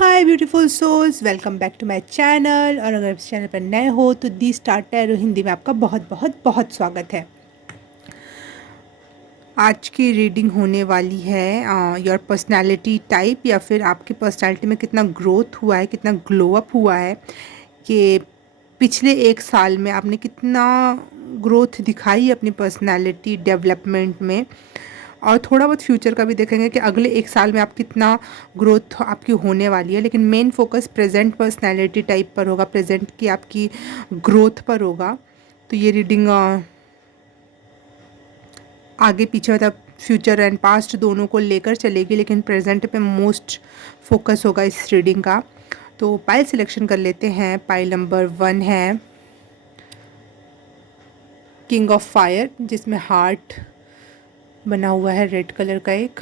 Hi beautiful souls, welcome back to my channel. और अगर इस चैनल पर नए हो तो दी स्टार टैरो हिंदी में आपका बहुत बहुत बहुत स्वागत है। आज की रीडिंग होने वाली है योर पर्सनालिटी टाइप, या फिर आपकी पर्सनालिटी में कितना ग्रोथ हुआ है, कितना ग्लो अप हुआ है कि पिछले एक साल में आपने कितना ग्रोथ दिखाई अपनी पर्सनालिटी डेवलपमेंट में। और थोड़ा बहुत फ्यूचर का भी देखेंगे कि अगले एक साल में आप कितना ग्रोथ आपकी होने वाली है, लेकिन main focus present personality type पर होगा, प्रेजेंट की आपकी ग्रोथ पर होगा। तो ये रीडिंग आगे पीछे मतलब फ्यूचर एंड पास्ट दोनों को लेकर चलेगी, लेकिन प्रेजेंट पे मोस्ट फोकस होगा इस रीडिंग का। तो पाइल सिलेक्शन कर लेते हैं। पाइल नंबर 1 है किंग ऑफ फायर, जिसमें हार्ट बना हुआ है रेड कलर का एक।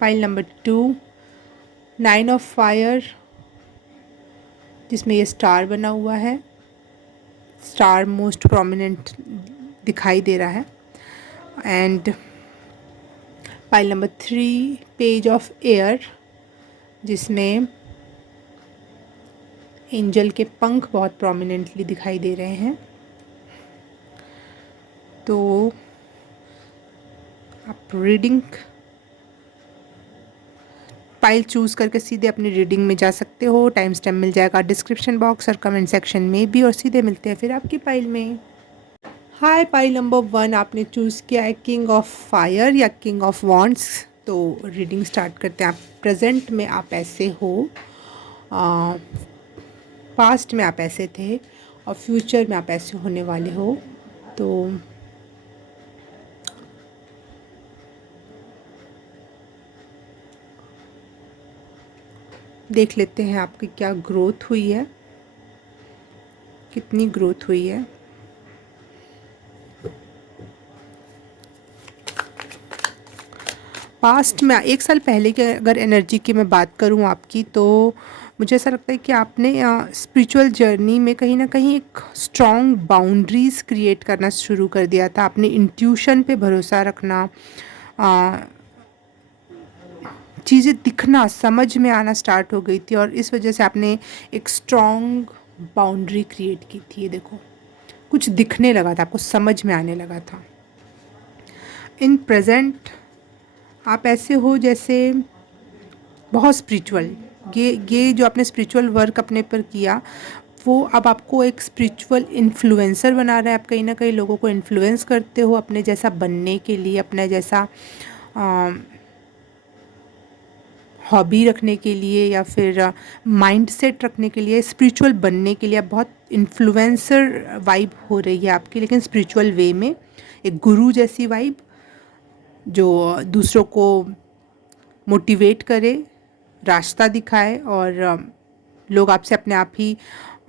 पाइल नंबर 2 9 ऑफ फायर, जिसमें ये स्टार बना हुआ है। स्टार मोस्ट प्रोमिनेंट दिखाई दे रहा है। And pile number 3 page of air, जिसमें एंजल के पंख बहुत प्रोमिनेंटली दिखाई दे रहे हैं। तो आप रीडिंग फाइल चूज़ करके सीधे अपनी रीडिंग में जा सकते हो। टाइम स्टैम्प मिल जाएगा डिस्क्रिप्शन बॉक्स और कमेंट सेक्शन में भी, और सीधे मिलते हैं फिर आपकी फाइल में। हाय, पाइल नंबर 1 आपने चूज़ किया है किंग ऑफ फायर या किंग ऑफ वॉन्ड्स। तो रीडिंग स्टार्ट करते हैं। आप प्रेजेंट में आप ऐसे हो, पास्ट में आप ऐसे थे, और फ्यूचर में आप ऐसे होने वाले हो। तो देख लेते हैं आपकी क्या ग्रोथ हुई है, कितनी ग्रोथ हुई है। पास्ट में एक साल पहले की अगर एनर्जी की मैं बात करूं आपकी, तो मुझे ऐसा लगता है कि आपने स्पिरिचुअल जर्नी में कहीं ना कहीं एक स्ट्रॉन्ग बाउंड्रीज़ क्रिएट करना शुरू कर दिया था। आपने इंट्यूशन पे भरोसा रखना, चीज़ें दिखना समझ में आना स्टार्ट हो गई थी, और इस वजह से आपने एक स्ट्रॉन्ग बाउंड्री क्रिएट की थी। ये देखो, कुछ दिखने लगा था, आपको समझ में आने लगा था। इन प्रेजेंट आप ऐसे हो जैसे बहुत स्पिरिचुअल। ये जो आपने स्पिरिचुअल वर्क अपने पर किया, वो अब आपको एक स्पिरिचुअल इन्फ्लुएंसर बना रहा है। आप कहीं ना कहीं लोगों को इन्फ्लुएंस करते हो अपने जैसा बनने के लिए, अपने जैसा हॉबी रखने के लिए, या फिर माइंड सेट रखने के लिए, स्पिरिचुअल बनने के लिए। आप बहुत इन्फ्लुएंसर वाइब हो रही है आपकी, लेकिन स्पिरिचुअल वे में, एक गुरु जैसी वाइब जो दूसरों को मोटिवेट करे, रास्ता दिखाए, और लोग आपसे अपने आप ही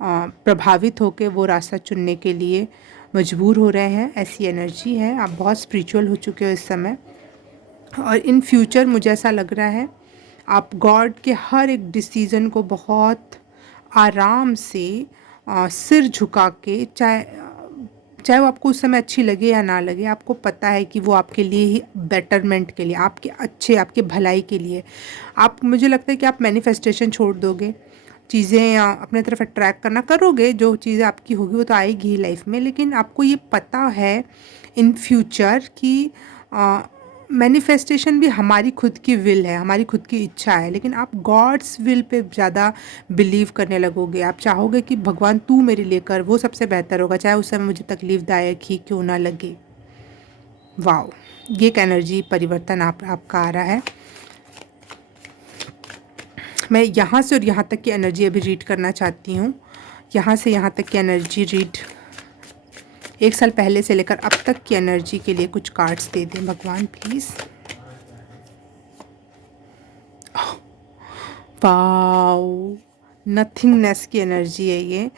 प्रभावित होकर वो रास्ता चुनने के लिए मजबूर हो रहे हैं। ऐसी एनर्जी है। आप बहुत स्पिरिचुअल हो चुके हो इस समय, और इन फ्यूचर मुझे ऐसा लग रहा है आप गॉड के हर एक डिसीज़न को बहुत आराम से सिर झुका के, चाहे वो आपको उस समय अच्छी लगे या ना लगे, आपको पता है कि वो आपके लिए ही, बेटरमेंट के लिए, आपके अच्छे, आपके भलाई के लिए। आप, मुझे लगता है कि आप मैनिफेस्टेशन छोड़ दोगे, चीज़ें अपने तरफ अट्रैक्ट करना करोगे। जो चीज़ें आपकी होगी वो तो आएगी ही लाइफ में, लेकिन आपको ये पता है इन फ्यूचर कि मैनिफेस्टेशन भी हमारी खुद की विल है, हमारी खुद की इच्छा है, लेकिन आप गॉड्स विल पे ज़्यादा बिलीव करने लगोगे। आप चाहोगे कि भगवान तू मेरे लिए कर, वो सबसे बेहतर होगा, चाहे उस समय मुझे तकलीफ़दायक ही क्यों ना लगे। वाओ, ये एक एनर्जी परिवर्तन आपका आ रहा है। मैं यहाँ से और यहाँ तक की एनर्जी अभी रीड करना चाहती हूँ। यहाँ से यहाँ तक की एनर्जी रीड, एक साल पहले से लेकर अब तक की एनर्जी के लिए कुछ कार्ड्स दे दें भगवान प्लीज़। वाओ, नथिंगनेस की एनर्जी है ये।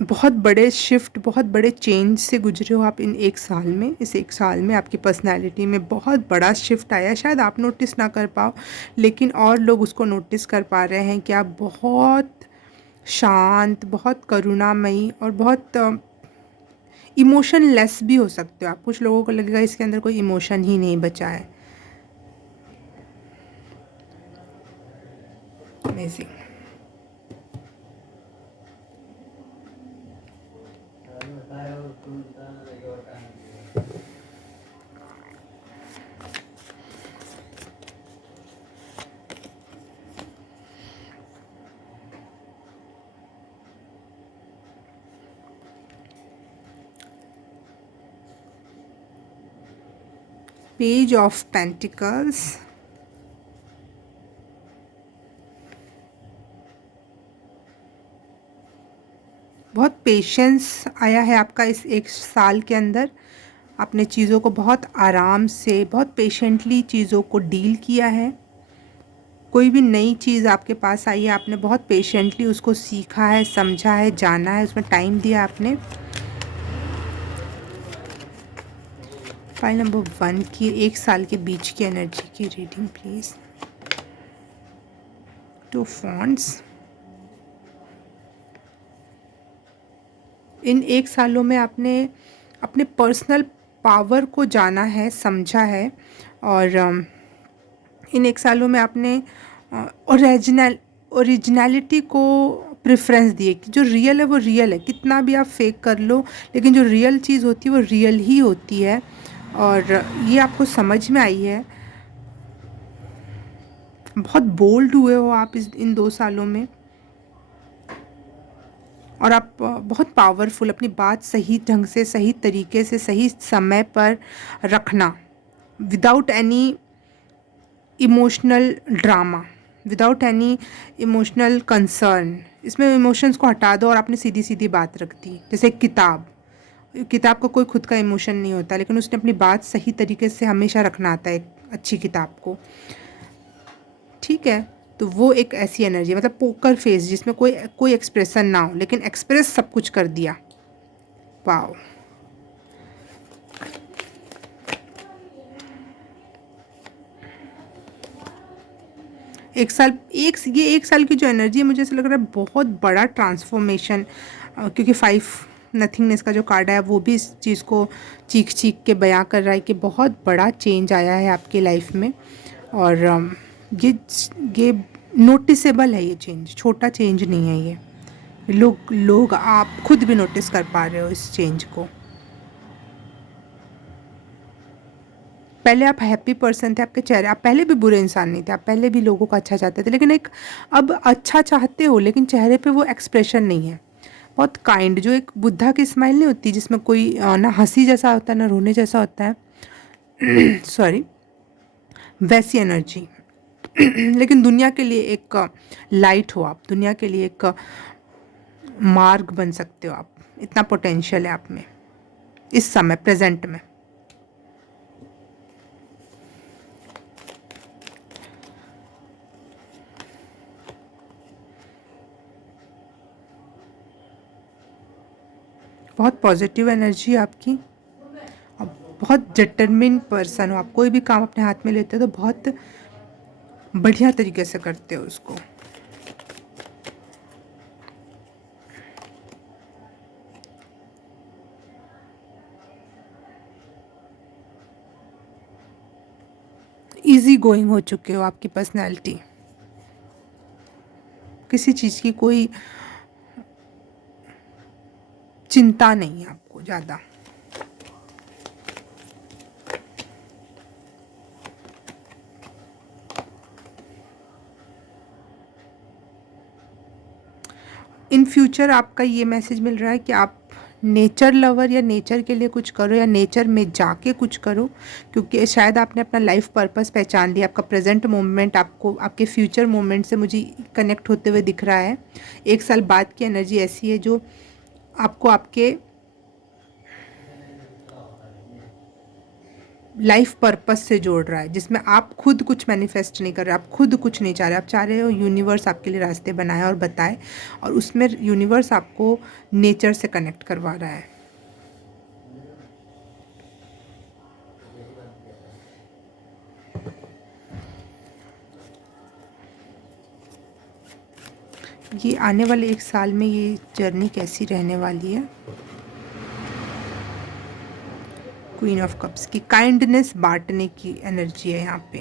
बहुत बड़े शिफ्ट, बहुत बड़े चेंज से गुजरे हो आप इन एक साल में। इस एक साल में आपकी पर्सनैलिटी में बहुत बड़ा शिफ्ट आया। शायद आप नोटिस ना कर पाओ, लेकिन और लोग उसको नोटिस कर पा रहे हैं कि आप बहुत शांत, बहुत करुणामयी और बहुत इमोशनलेस भी हो सकते हो आप। कुछ लोगों को लगेगा इसके अंदर कोई इमोशन ही नहीं बचा है। अमेजिंग। Page of pentacles. बहुत पेशेंस आया है आपका इस 1 साल के अंदर। आपने चीज़ों को बहुत आराम से, बहुत पेशेंटली चीज़ों को डील किया है। कोई भी नई चीज़ आपके पास आई है, आपने बहुत पेशेंटली उसको सीखा है, समझा है, जाना है, उसमें टाइम दिया आपने। फाइल नंबर 1 की 1 साल के बीच की एनर्जी की रीडिंग प्लीज़। 2 फॉन्ट्स। इन 1 सालों में आपने अपने पर्सनल पावर को जाना है, समझा है, और इन 1 सालों में आपने ओरिजिनलिटी को प्रेफरेंस दिए कि जो रियल है वो रियल है। कितना भी आप फेक कर लो, लेकिन जो रियल चीज़ होती है वो रियल ही होती है, और ये आपको समझ में आई है। बहुत बोल्ड हुए हो आप इन 2 सालों में, और आप बहुत पावरफुल, अपनी बात सही ढंग से, सही तरीके से, सही समय पर रखना, without any emotional drama, without any emotional concern. इसमें इमोशंस को हटा दो और आपने सीधी सीधी बात रख दी। जैसे किताब का कोई खुद का इमोशन नहीं होता, लेकिन उसने अपनी बात सही तरीके से हमेशा रखना आता है एक अच्छी किताब को। ठीक है, तो वो एक ऐसी एनर्जी है, मतलब पोकर फेस, जिसमें कोई एक्सप्रेशन ना हो, लेकिन एक्सप्रेस सब कुछ कर दिया। वाओ। ये 1 साल की जो एनर्जी है, मुझे ऐसा लग रहा है बहुत बड़ा ट्रांसफॉर्मेशन, क्योंकि 5 नथिंगनेस का जो कार्ड है वो भी इस चीज़ को चीख चीख के बयां कर रहा है कि बहुत बड़ा चेंज आया है आपकी लाइफ में। और ये नोटिसेबल है, ये चेंज छोटा चेंज नहीं है। ये लोग आप खुद भी नोटिस कर पा रहे हो इस चेंज को। पहले आप हैप्पी पर्सन थे, आपके चेहरे, आप पहले भी बुरे इंसान नहीं थे, आप पहले भी लोगों को अच्छा चाहते थे, लेकिन अब अच्छा चाहते हो, लेकिन चेहरे पे वो एक्सप्रेशन नहीं है। बहुत काइंड, जो एक बुद्धा की स्माइल नहीं होती जिसमें कोई ना हंसी जैसा होता है ना रोने जैसा होता है सॉरी, वैसी एनर्जी। लेकिन दुनिया के लिए एक लाइट हो आप, दुनिया के लिए एक मार्ग बन सकते हो आप। इतना पोटेंशियल है आप में इस समय प्रेजेंट में। बहुत पॉजिटिव एनर्जी है आपकी, और बहुत डिटरमिन पर्सन हो आप। कोई भी काम अपने हाथ में लेते हो तो बहुत बढ़िया तरीके से करते हो उसको। इजी गोइंग हो चुके हो आपकी पर्सनैलिटी, किसी चीज़ की कोई चिंता नहीं है आपको ज़्यादा। इन फ्यूचर आपका ये मैसेज मिल रहा है कि आप नेचर लवर या नेचर के लिए कुछ करो, या नेचर में जाके कुछ करो, क्योंकि शायद आपने अपना लाइफ पर्पस पहचान लिया। आपका प्रेजेंट मोमेंट आपको आपके फ्यूचर मोमेंट से मुझे कनेक्ट होते हुए दिख रहा है। 1 साल बाद की एनर्जी ऐसी है जो आपको आपके लाइफ पर्पस से जोड़ रहा है, जिसमें आप खुद कुछ मैनिफेस्ट नहीं कर रहे, आप खुद कुछ नहीं चाह रहे, आप चाह रहे हो यूनिवर्स आपके लिए रास्ते बनाए और बताए, और उसमें यूनिवर्स आपको नेचर से कनेक्ट करवा रहा है। ये आने वाले 1 साल में ये जर्नी कैसी रहने वाली है। क्वीन ऑफ कप्स की काइंडनेस बांटने की एनर्जी है यहाँ पे।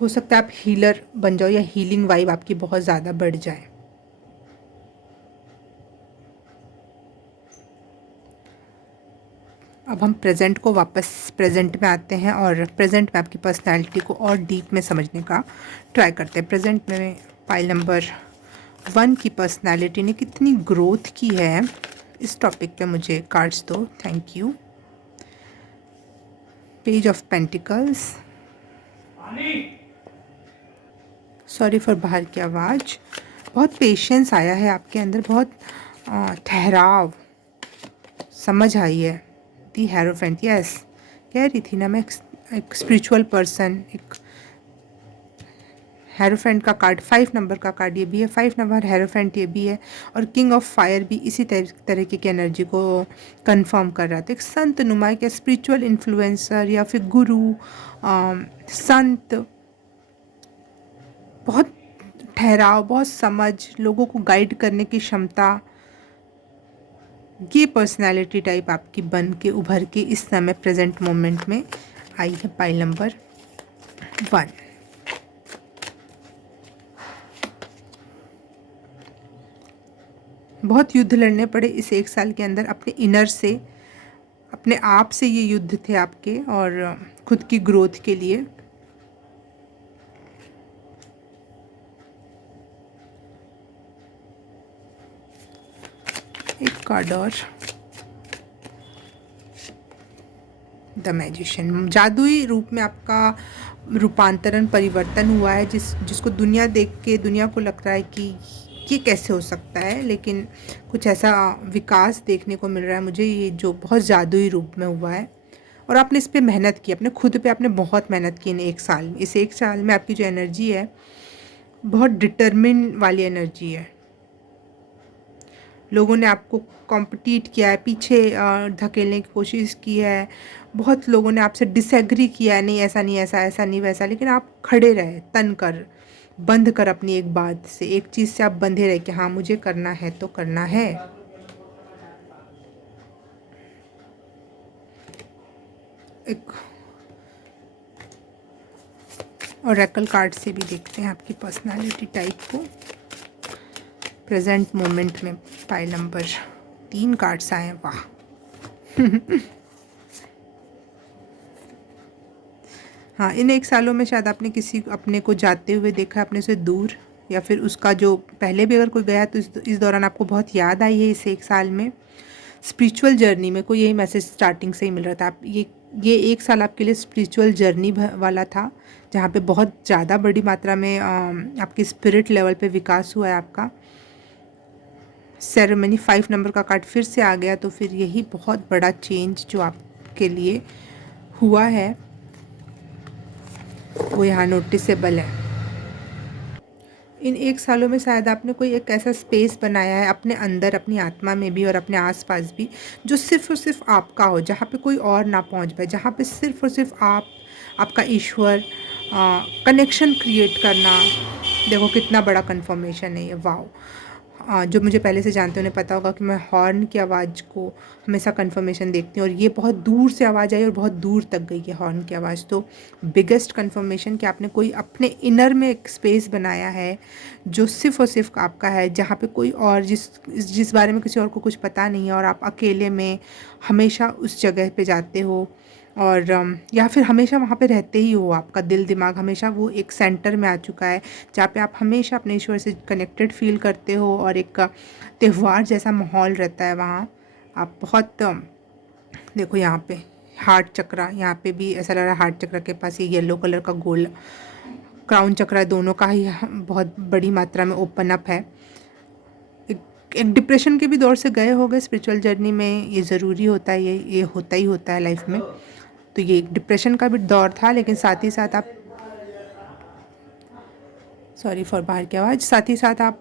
हो सकता है आप हीलर बन जाओ या हीलिंग वाइब आपकी बहुत ज़्यादा बढ़ जाए। अब हम प्रेजेंट को वापस प्रेजेंट में आते हैं और प्रेजेंट में आपकी पर्सनैलिटी को और डीप में समझने का ट्राई करते हैं। प्रेजेंट में पाइल नंबर 1 की पर्सनैलिटी ने कितनी ग्रोथ की है, इस टॉपिक पे मुझे कार्ड्स दो, thank you. Page of pentacles, sorry for बाहर की आवाज़। बहुत पेशेंस आया है आपके अंदर, बहुत ठहराव, समझ आई है। दी हेरोफेंट, यस कह रही थी ना मैं, एक स्पिरिचुअल पर्सन, एक हेरोफेंट का कार्ड, 5 नंबर का कार्ड ये भी है, 5 नंबर हेरोफेंट ये भी है, और किंग ऑफ फायर भी इसी तरीके की एनर्जी को कंफर्म कर रहा था। एक संत नुमा या स्पिरिचुअल इन्फ्लुएंसर या फिर गुरु, संत, बहुत ठहराव, बहुत समझ, लोगों को गाइड करने की क्षमता, ये पर्सनालिटी टाइप आपकी बन के उभर के इस समय प्रेजेंट मोमेंट में आई है पाइल नंबर 1। बहुत युद्ध लड़ने पड़े इस 1 साल के अंदर अपने इनर से, अपने आप से, ये युद्ध थे आपके, और खुद की ग्रोथ के लिए। एक कार्ड और, द मैजिशियन, जादुई रूप में आपका रूपांतरण, परिवर्तन हुआ है, जिसको दुनिया देख के दुनिया को लग रहा है कि ये कैसे हो सकता है, लेकिन कुछ ऐसा विकास देखने को मिल रहा है मुझे, ये जो बहुत जादुई रूप में हुआ है। और आपने इस पे मेहनत की, अपने खुद पे आपने बहुत मेहनत की इन 1 साल में। इस 1 साल में आपकी जो एनर्जी है बहुत डिटरमिन वाली एनर्जी है। लोगों ने आपको कॉम्पिटिट किया है, पीछे धकेलने की कोशिश की है, बहुत लोगों ने आपसे डिसएग्री किया है, नहीं ऐसा नहीं, ऐसा नहीं वैसा, लेकिन आप खड़े रहे, तन कर, बंध कर अपनी एक बात से, एक चीज़ से आप बंधे रहे कि हाँ मुझे करना है तो करना है। एक ओरेकल कार्ड से भी देखते हैं आपकी पर्सनालिटी टाइप को। प्रेजेंट मोमेंट में पाइल नंबर 3 कार्ड्स आए हैं, वाह। हाँ, इन 1 सालों में शायद आपने किसी अपने को जाते हुए देखा, अपने से दूर, या फिर उसका जो पहले भी अगर कोई गया तो इस दौरान आपको बहुत याद आई है इस 1 साल में। स्पिरिचुअल जर्नी में कोई यही मैसेज स्टार्टिंग से ही मिल रहा था। आप ये 1 साल आपके लिए स्पिरिचुअल जर्नी वाला था, जहाँ पे बहुत ज़्यादा बड़ी मात्रा में आपकी स्पिरिट लेवल पे विकास हुआ है आपका। सेरेमनी, 5 नंबर का कार्ड फिर से आ गया, तो फिर यही बहुत बड़ा चेंज जो आपके लिए हुआ है वो यहाँ नोटिसेबल है। इन 1 सालों में शायद आपने कोई एक ऐसा स्पेस बनाया है अपने अंदर, अपनी आत्मा में भी और अपने आसपास भी, जो सिर्फ़ और सिर्फ आपका हो, जहाँ पे कोई और ना पहुँच पाए, जहाँ पे सिर्फ़ और सिर्फ आप, आपका ईश्वर, कनेक्शन क्रिएट करना। देखो कितना बड़ा कन्फर्मेशन है ये, वाओ। जो मुझे पहले से जानते हैं उन्हें पता होगा कि मैं हॉर्न की आवाज़ को हमेशा कन्फर्मेशन देखती हूँ, और ये बहुत दूर से आवाज़ आई और बहुत दूर तक गई है हॉर्न की आवाज़। तो बिगेस्ट कन्फर्मेशन कि आपने कोई अपने इनर में एक स्पेस बनाया है जो सिर्फ़ और सिर्फ आपका है, जहाँ पे कोई और जिस बारे में किसी और को कुछ पता नहीं है, और आप अकेले में हमेशा उस जगह पे जाते हो, और या फिर हमेशा वहाँ पे रहते ही हो। आपका दिल दिमाग हमेशा वो एक सेंटर में आ चुका है, जहाँ पे आप हमेशा अपने ईश्वर से कनेक्टेड फील करते हो, और एक त्यौहार जैसा माहौल रहता है वहाँ। आप बहुत देखो यहाँ पे हार्ट चक्रा, यहाँ पे भी ऐसा लग रहा है हार्ट चक्रा के पास ये येलो कलर का गोल क्राउन चक्रा, दोनों का ही बहुत बड़ी मात्रा में ओपन अप है। एक डिप्रेशन के भी दौर से गए हो गए स्पिरिचुअल जर्नी में, ये ज़रूरी होता है, ये होता ही होता है लाइफ में। तो ये एक डिप्रेशन का भी दौर था, लेकिन साथ ही साथ आप, सॉरी फॉर बाहर की आवाज़, साथ ही साथ आप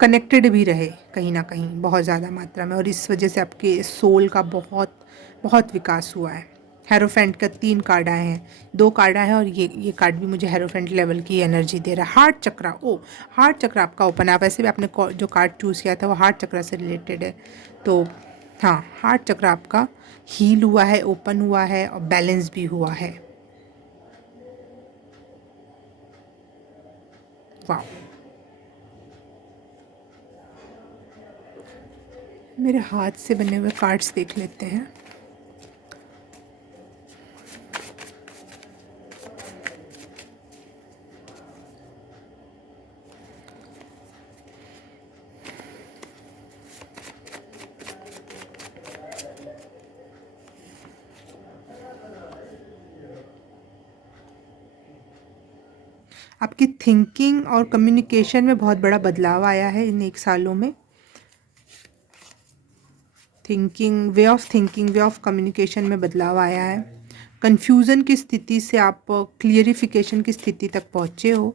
कनेक्टेड भी रहे कहीं ना कहीं बहुत ज़्यादा मात्रा में, और इस वजह से आपके सोल का बहुत बहुत विकास हुआ है। हेरोफेंट का 3 कार्ड आए हैं, 2 कार्ड आए हैं, और ये कार्ड भी मुझे हेरोफेंट लेवल की एनर्जी दे रहा है। हार्ट चक्रा, ओ हार्ट चक्रा आपका ओपन है। वैसे भी आपने जो कार्ड चूज़ किया था वो हार्ट चक्रा से रिलेटेड है, तो हाँ, हार्ट चक्रा आपका हील हुआ है, ओपन हुआ है और बैलेंस भी हुआ है। वाह, मेरे हाथ से बने हुए कार्ड्स देख लेते हैं। आपकी थिंकिंग और कम्युनिकेशन में बहुत बड़ा बदलाव आया है इन 1 सालों में। थिंकिंग, वे ऑफ कम्युनिकेशन में बदलाव आया है। कन्फ्यूज़न की स्थिति से आप क्लियरिफिकेशन की स्थिति तक पहुँचे हो।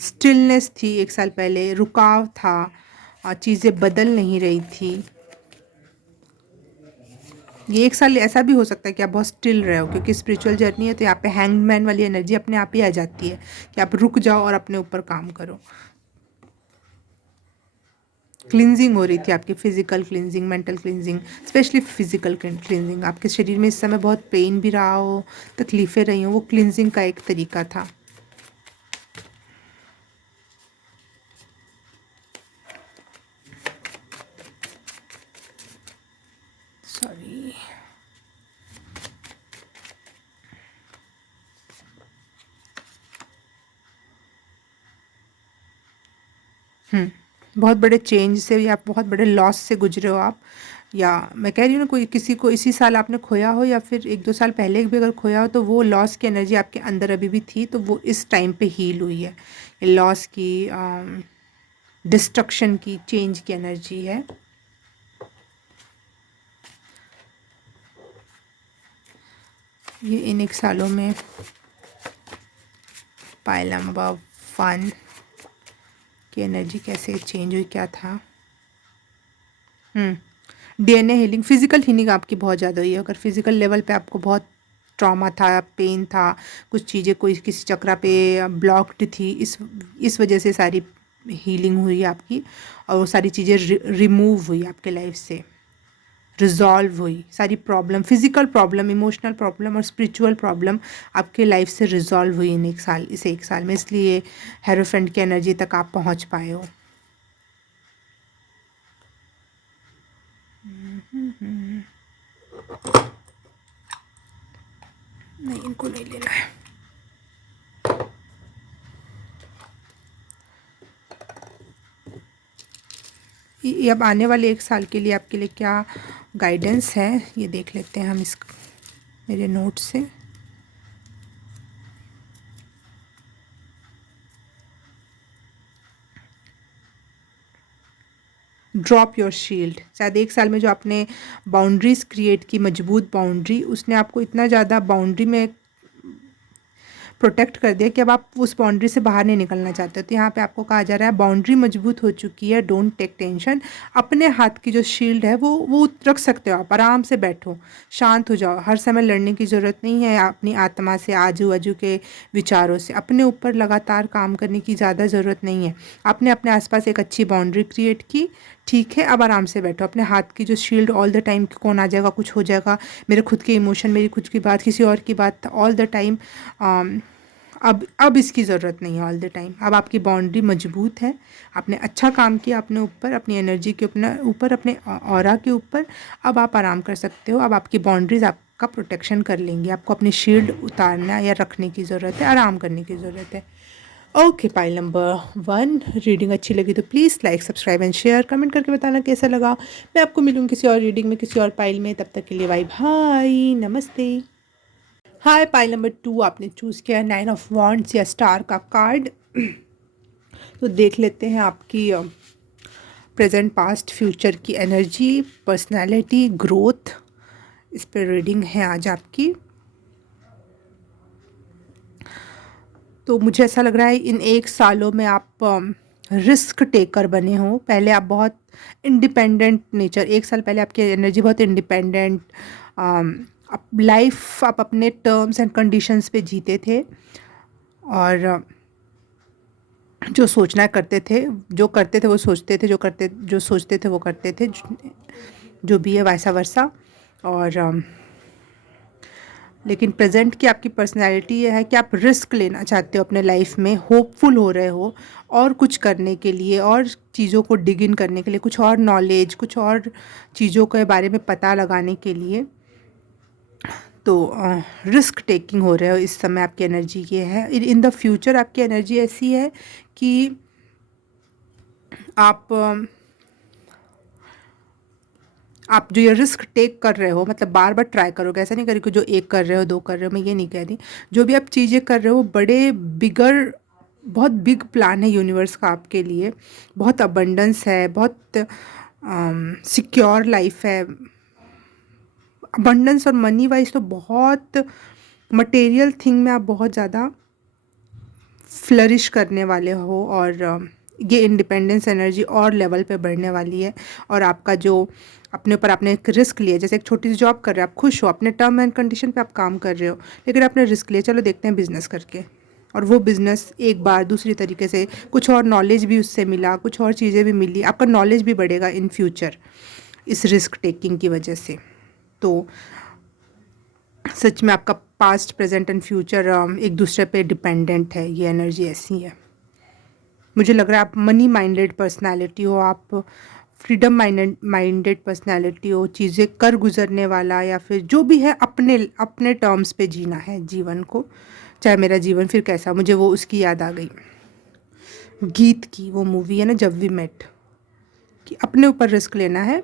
स्टिलनेस थी 1 साल पहले, रुकाव था, चीज़ें बदल नहीं रही थी। ये 1 साल ऐसा भी हो सकता है कि आप बहुत स्टिल रहे हो, क्योंकि स्पिरिचुअल जर्नी है, तो यहाँ पे हैंगमैन वाली एनर्जी अपने आप ही आ जाती है कि आप रुक जाओ और अपने ऊपर काम करो। क्लिनजिंग हो रही थी आपकी, physical cleansing, mental cleansing, specially physical cleansing. आपके शरीर में इस समय बहुत पेन भी रहा हो, तकलीफ़ें रही हो, वो क्लिनजिंग का एक तरीका था। सॉरी। बहुत बड़े चेंज से या बहुत बड़े लॉस से गुजरे हो आप, या मैं कह रही हूँ ना, कोई किसी को इसी साल आपने खोया हो या फिर 1-2 साल पहले भी अगर खोया हो, तो वो लॉस की एनर्जी आपके अंदर अभी भी थी, तो वो इस टाइम पे हील हुई है। ये लॉस की, डिस्ट्रक्शन की, चेंज की एनर्जी है। ये इन 1 सालों में पाइल नंबर 1 की एनर्जी कैसे चेंज हुई, क्या था। डीएनए हीलिंग, फिजिकल हीलिंग आपकी बहुत ज़्यादा हुई है। अगर फिजिकल लेवल पे आपको बहुत ट्रॉमा था, पेन था, कुछ चीज़ें कोई किसी चक्रा पे ब्लॉक्ड थी, इस वजह से सारी हीलिंग हुई आपकी, और वो सारी चीज़ें रिमूव हुई आपके लाइफ से, रिजॉल्व हुई। सारी problem, physical problem, emotional problem और स्पिरिचुअल प्रॉब्लम आपके लाइफ से रिजॉल्व हुई इन 1 साल, इस 1 साल में, इसलिए हेरोफेंट की एनर्जी तक आप पहुंच पाए हो। नहीं, इनको नहीं लेना है। ये अब आने वाले 1 साल के लिए आपके लिए क्या गाइडेंस है, ये देख लेते हैं हम इस मेरे नोट से। Drop your shield. शायद 1 साल में जो आपने बाउंड्रीज क्रिएट की, मजबूत बाउंड्री, उसने आपको इतना ज़्यादा बाउंड्री में प्रोटेक्ट कर दिया कि अब आप उस बाउंड्री से बाहर नहीं निकलना चाहते। तो यहाँ पे आपको कहा जा रहा है बाउंड्री मजबूत हो चुकी है, डोंट टेक टेंशन। अपने हाथ की जो शील्ड है वो रख सकते हो आप, आराम से बैठो, शांत हो जाओ। हर समय लड़ने की ज़रूरत नहीं है अपनी आत्मा से, आजू बाजू के विचारों से। अपने ऊपर लगातार काम करने की ज़्यादा ज़रूरत नहीं है। आपने अपने आसपास एक अच्छी बाउंड्री क्रिएट की, ठीक है, अब आराम से बैठो। अपने हाथ की जो शील्ड, ऑल द टाइम कौन आ जाएगा, कुछ हो जाएगा, मेरे खुद के इमोशन, मेरी खुद की बात, किसी और की बात, ऑल द टाइम, अब इसकी ज़रूरत नहीं है ऑल द टाइम। अब आपकी बाउंड्री मजबूत है, आपने अच्छा काम किया अपने ऊपर, अपनी एनर्जी के ऊपर, अपने ऑरा के ऊपर। अब आप आराम कर सकते हो। अब आपकी बाउंड्रीज आपका प्रोटेक्शन कर लेंगी। आपको अपनी शील्ड उतारना या रखने की ज़रूरत है, आराम करने की ज़रूरत है। ओके, पाइल नंबर 1 रीडिंग अच्छी लगी तो please like, subscribe and share, comment करके बताना कैसा लगा। मैं आपको मिलूँगी किसी और रीडिंग में, किसी और पाइल में। तब तक के लिए बाय बाय, नमस्ते। हाय, पाइल नंबर 2 आपने चूज़ किया 9 ऑफ वॉन्ड्स या स्टार का कार्ड। तो देख लेते हैं आपकी प्रेजेंट, पास्ट, फ्यूचर की एनर्जी, पर्सनालिटी, ग्रोथ, इस पर रीडिंग है आज आपकी। तो मुझे ऐसा लग रहा है इन 1 सालों में आप रिस्क टेकर बने हो। पहले आप बहुत इंडिपेंडेंट नेचर, 1 साल पहले आपकी एनर्जी बहुत इंडिपेंडेंट, आप लाइफ आप अपने टर्म्स एंड कंडीशंस पे जीते थे और जो सोचना करते थे, जो करते थे वो सोचते थे, जो सोचते थे वो करते थे, जो भी है वैसा वर्सा। और लेकिन प्रेजेंट की आपकी पर्सनैलिटी ये है कि आप रिस्क लेना चाहते हो अपने लाइफ में, होपफुल हो रहे हो और कुछ करने के लिए, और चीज़ों को डिग इन करने के लिए, कुछ और नॉलेज, कुछ और चीज़ों के बारे में पता लगाने के लिए। तो रिस्क टेकिंग हो रहे हो इस समय, आपकी एनर्जी ये है। इन द फ्यूचर आपकी एनर्जी ऐसी है कि आप आप जो ये रिस्क टेक कर रहे हो, मतलब बार बार ट्राई करोगे, ऐसा नहीं करोगे कि जो एक कर रहे हो, दो कर रहे हो, मैं ये नहीं कह रही। जो भी आप चीज़ें कर रहे हो बड़े बिगर, बहुत बिग प्लान है यूनिवर्स का आपके लिए, बहुत अबंडेंस है, बहुत सिक्योर लाइफ है। अबंडेंस और मनी वाइज तो बहुत, मटेरियल थिंग में आप बहुत ज़्यादा फ्लरिश करने वाले हो, और ये इंडिपेंडेंस एनर्जी और लेवल पे बढ़ने वाली है। और आपका जो अपने ऊपर आपने एक रिस्क लिया, जैसे एक छोटी सी जॉब कर रहे हो, आप खुश हो, अपने टर्म एंड कंडीशन पे आप काम कर रहे हो, लेकिन आपने रिस्क लिया, चलो देखते हैं बिजनेस करके, और वो बिज़नेस एक बार दूसरी तरीके से, कुछ और नॉलेज भी उससे मिला, कुछ और चीज़ें भी मिली, आपका नॉलेज भी बढ़ेगा इन फ्यूचर इस रिस्क टेकिंग की वजह से। तो सच में आपका पास्ट, प्रेजेंट एंड फ्यूचर एक दूसरे पे डिपेंडेंट है, ये एनर्जी ऐसी है। मुझे लग रहा है आप मनी माइंडेड पर्सनालिटी हो, आप फ्रीडम माइंडेड पर्सनालिटी हो, चीज़ें कर गुजरने वाला, या फिर जो भी है अपने अपने टर्म्स पे जीना है जीवन को, चाहे मेरा जीवन फिर कैसा। मुझे वो उसकी याद आ गई, गीत की वो मूवी है ना, जब वी मेट, कि अपने ऊपर रिस्क लेना है,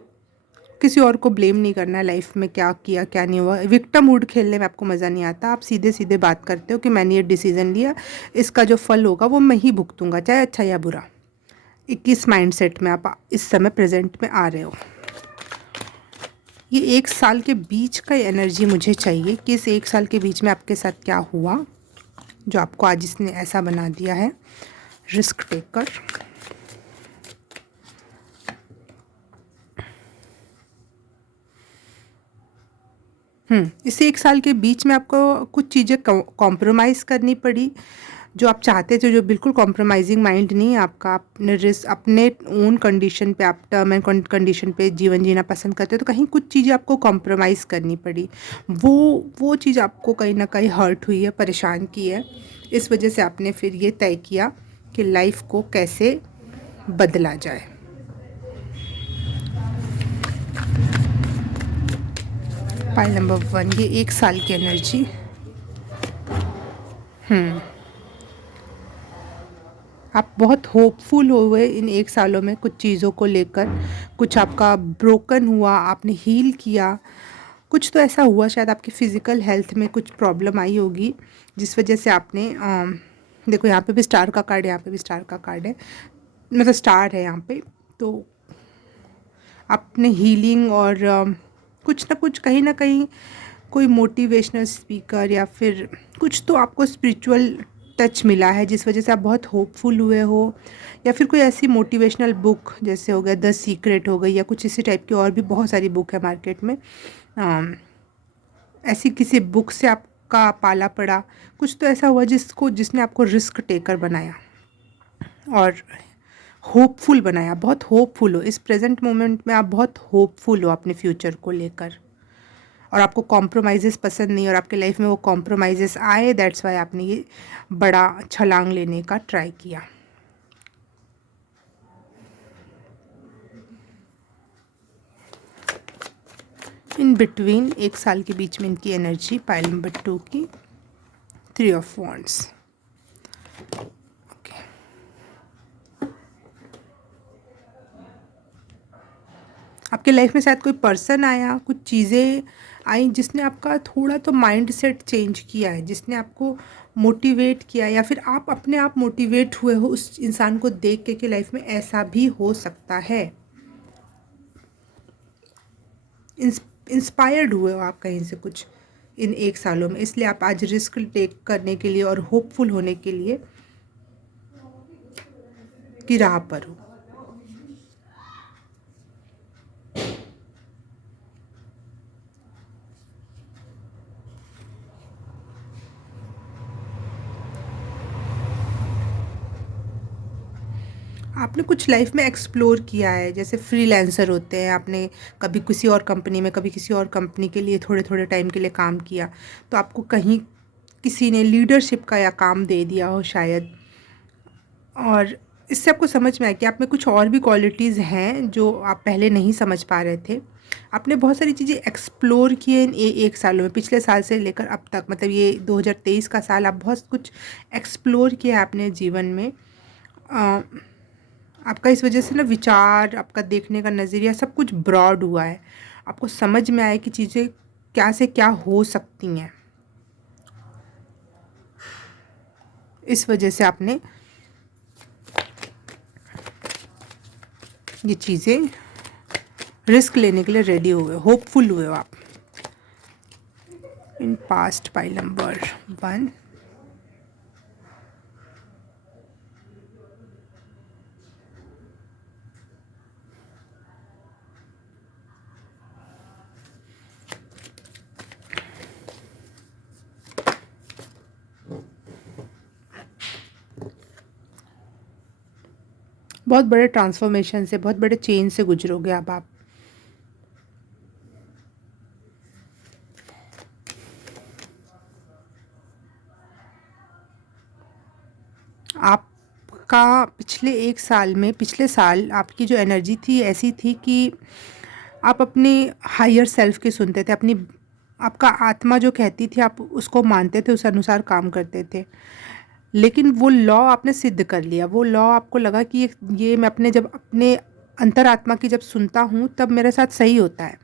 किसी और को ब्लेम नहीं करना है लाइफ में, क्या किया क्या नहीं हुआ। विक्टिम मूड खेलने में आपको मज़ा नहीं आता, आप सीधे सीधे बात करते हो कि मैंने ये डिसीज़न लिया, इसका जो फल होगा वो मैं ही भुगतूंगा, चाहे अच्छा या बुरा। 21 माइंडसेट में आप इस समय प्रेजेंट में आ रहे हो। ये 1 साल के बीच का एनर्जी मुझे चाहिए कि इस 1 साल के बीच में आपके साथ क्या हुआ जो आपको आज इसने ऐसा बना दिया है रिस्क टेकर। इस 1 साल के बीच में आपको कुछ चीज़ें कॉम्प्रोमाइज़ करनी पड़ी, जो आप चाहते थे, जो बिल्कुल कॉम्प्रोमाइजिंग माइंड नहीं है आपका, अपने रिस्क, अपने ओन कंडीशन पे, आप टर्म एंड कंडीशन पे जीवन जीना पसंद करते हो, तो कहीं कुछ चीज़ें आपको कॉम्प्रोमाइज़ करनी पड़ी। वो चीज़ आपको कहीं ना कहीं हर्ट हुई है, परेशान की है। इस वजह से आपने फिर ये तय किया कि लाइफ को कैसे बदला जाए। पाइल नंबर 1, ये 1 साल की एनर्जी। आप बहुत होपफुल हुए इन 1 सालों में कुछ चीज़ों को लेकर, कुछ आपका ब्रोकन हुआ, आपने हील किया, कुछ तो ऐसा हुआ, शायद आपकी फ़िज़िकल हेल्थ में कुछ प्रॉब्लम आई होगी, जिस वजह से आपने देखो यहाँ पे भी स्टार का कार्ड है, यहाँ पे भी स्टार का कार्ड है, मतलब स्टार है यहाँ पे। तो आपने हीलिंग और कुछ ना कुछ, कहीं ना कहीं कोई मोटिवेशनल स्पीकर या फिर कुछ तो आपको स्पिरिचुअल टच मिला है, जिस वजह से आप बहुत होपफुल हुए हो। या फिर कोई ऐसी मोटिवेशनल बुक, जैसे हो गया द सीक्रेट हो गई, या कुछ इसी टाइप की और भी बहुत सारी बुक है मार्केट में, ऐसी किसी बुक से आपका पाला पड़ा, कुछ तो ऐसा हुआ जिसने आपको रिस्क टेकर बनाया और होपफुल बनाया। बहुत होपफुल हो इस प्रेजेंट मोमेंट में, आप बहुत होपफुल हो अपने फ्यूचर को लेकर, और आपको कॉम्प्रोमाइज़ेस पसंद नहीं, और आपके लाइफ में वो कॉम्प्रोमाइज़ेस आए, दैट्स वाई आपने ये बड़ा छलांग लेने का ट्राई किया। इन बिटवीन 1 साल के बीच में इनकी एनर्जी, पाइल नंबर 2 की 3 ऑफ वॉन्ड्स। ओके, आपके लाइफ में शायद कोई पर्सन आया, कुछ चीज़ें आई जिसने आपका थोड़ा तो माइंड सेट चेंज किया है, जिसने आपको मोटिवेट किया, या फिर आप अपने आप मोटिवेट हुए हो उस इंसान को देख के कि लाइफ में ऐसा भी हो सकता है। इंस्पायर्ड हुए हो आप कहीं से कुछ इन 1 सालों में, इसलिए आप आज रिस्क टेक करने के लिए और होपफुल होने के लिए की राह पर हो। आपने कुछ लाइफ में एक्सप्लोर किया है, जैसे फ्रीलांसर होते हैं, आपने कभी किसी और कंपनी में, कभी किसी और कंपनी के लिए थोड़े थोड़े टाइम के लिए काम किया, तो आपको कहीं किसी ने लीडरशिप का या काम दे दिया हो शायद, और इससे आपको समझ में आया कि आप में कुछ और भी क्वालिटीज़ हैं जो आप पहले नहीं समझ पा रहे थे। आपने बहुत सारी चीज़ें एक्सप्लोर की हैं इन 1 सालों में, पिछले साल से लेकर अब तक, मतलब ये 2023 का साल आप बहुत कुछ एक्सप्लोर किया है अपने जीवन में। अ, आपका इस वजह से ना विचार, आपका देखने का नज़रिया सब कुछ ब्रॉड हुआ है। आपको समझ में आया कि चीज़ें क्या से क्या हो सकती हैं। इस वजह से आपने ये चीज़ें रिस्क लेने के लिए रेडी हुए, होपफुल हुए हो आप। इन पास्ट पाइल नंबर 1, बहुत बड़े ट्रांसफॉर्मेशन से, बहुत बड़े चेंज से गुजरोगे अब आप। आपका पिछले 1 साल में, पिछले साल आपकी जो एनर्जी थी ऐसी थी कि आप अपने हायर सेल्फ के सुनते थे, अपनी आपका आत्मा जो कहती थी आप उसको मानते थे, उस अनुसार काम करते थे। लेकिन वो लॉ आपने सिद्ध कर लिया, वो लॉ आपको लगा कि ये मैं अपने जब अपने अंतरात्मा की जब सुनता हूँ तब मेरे साथ सही होता है।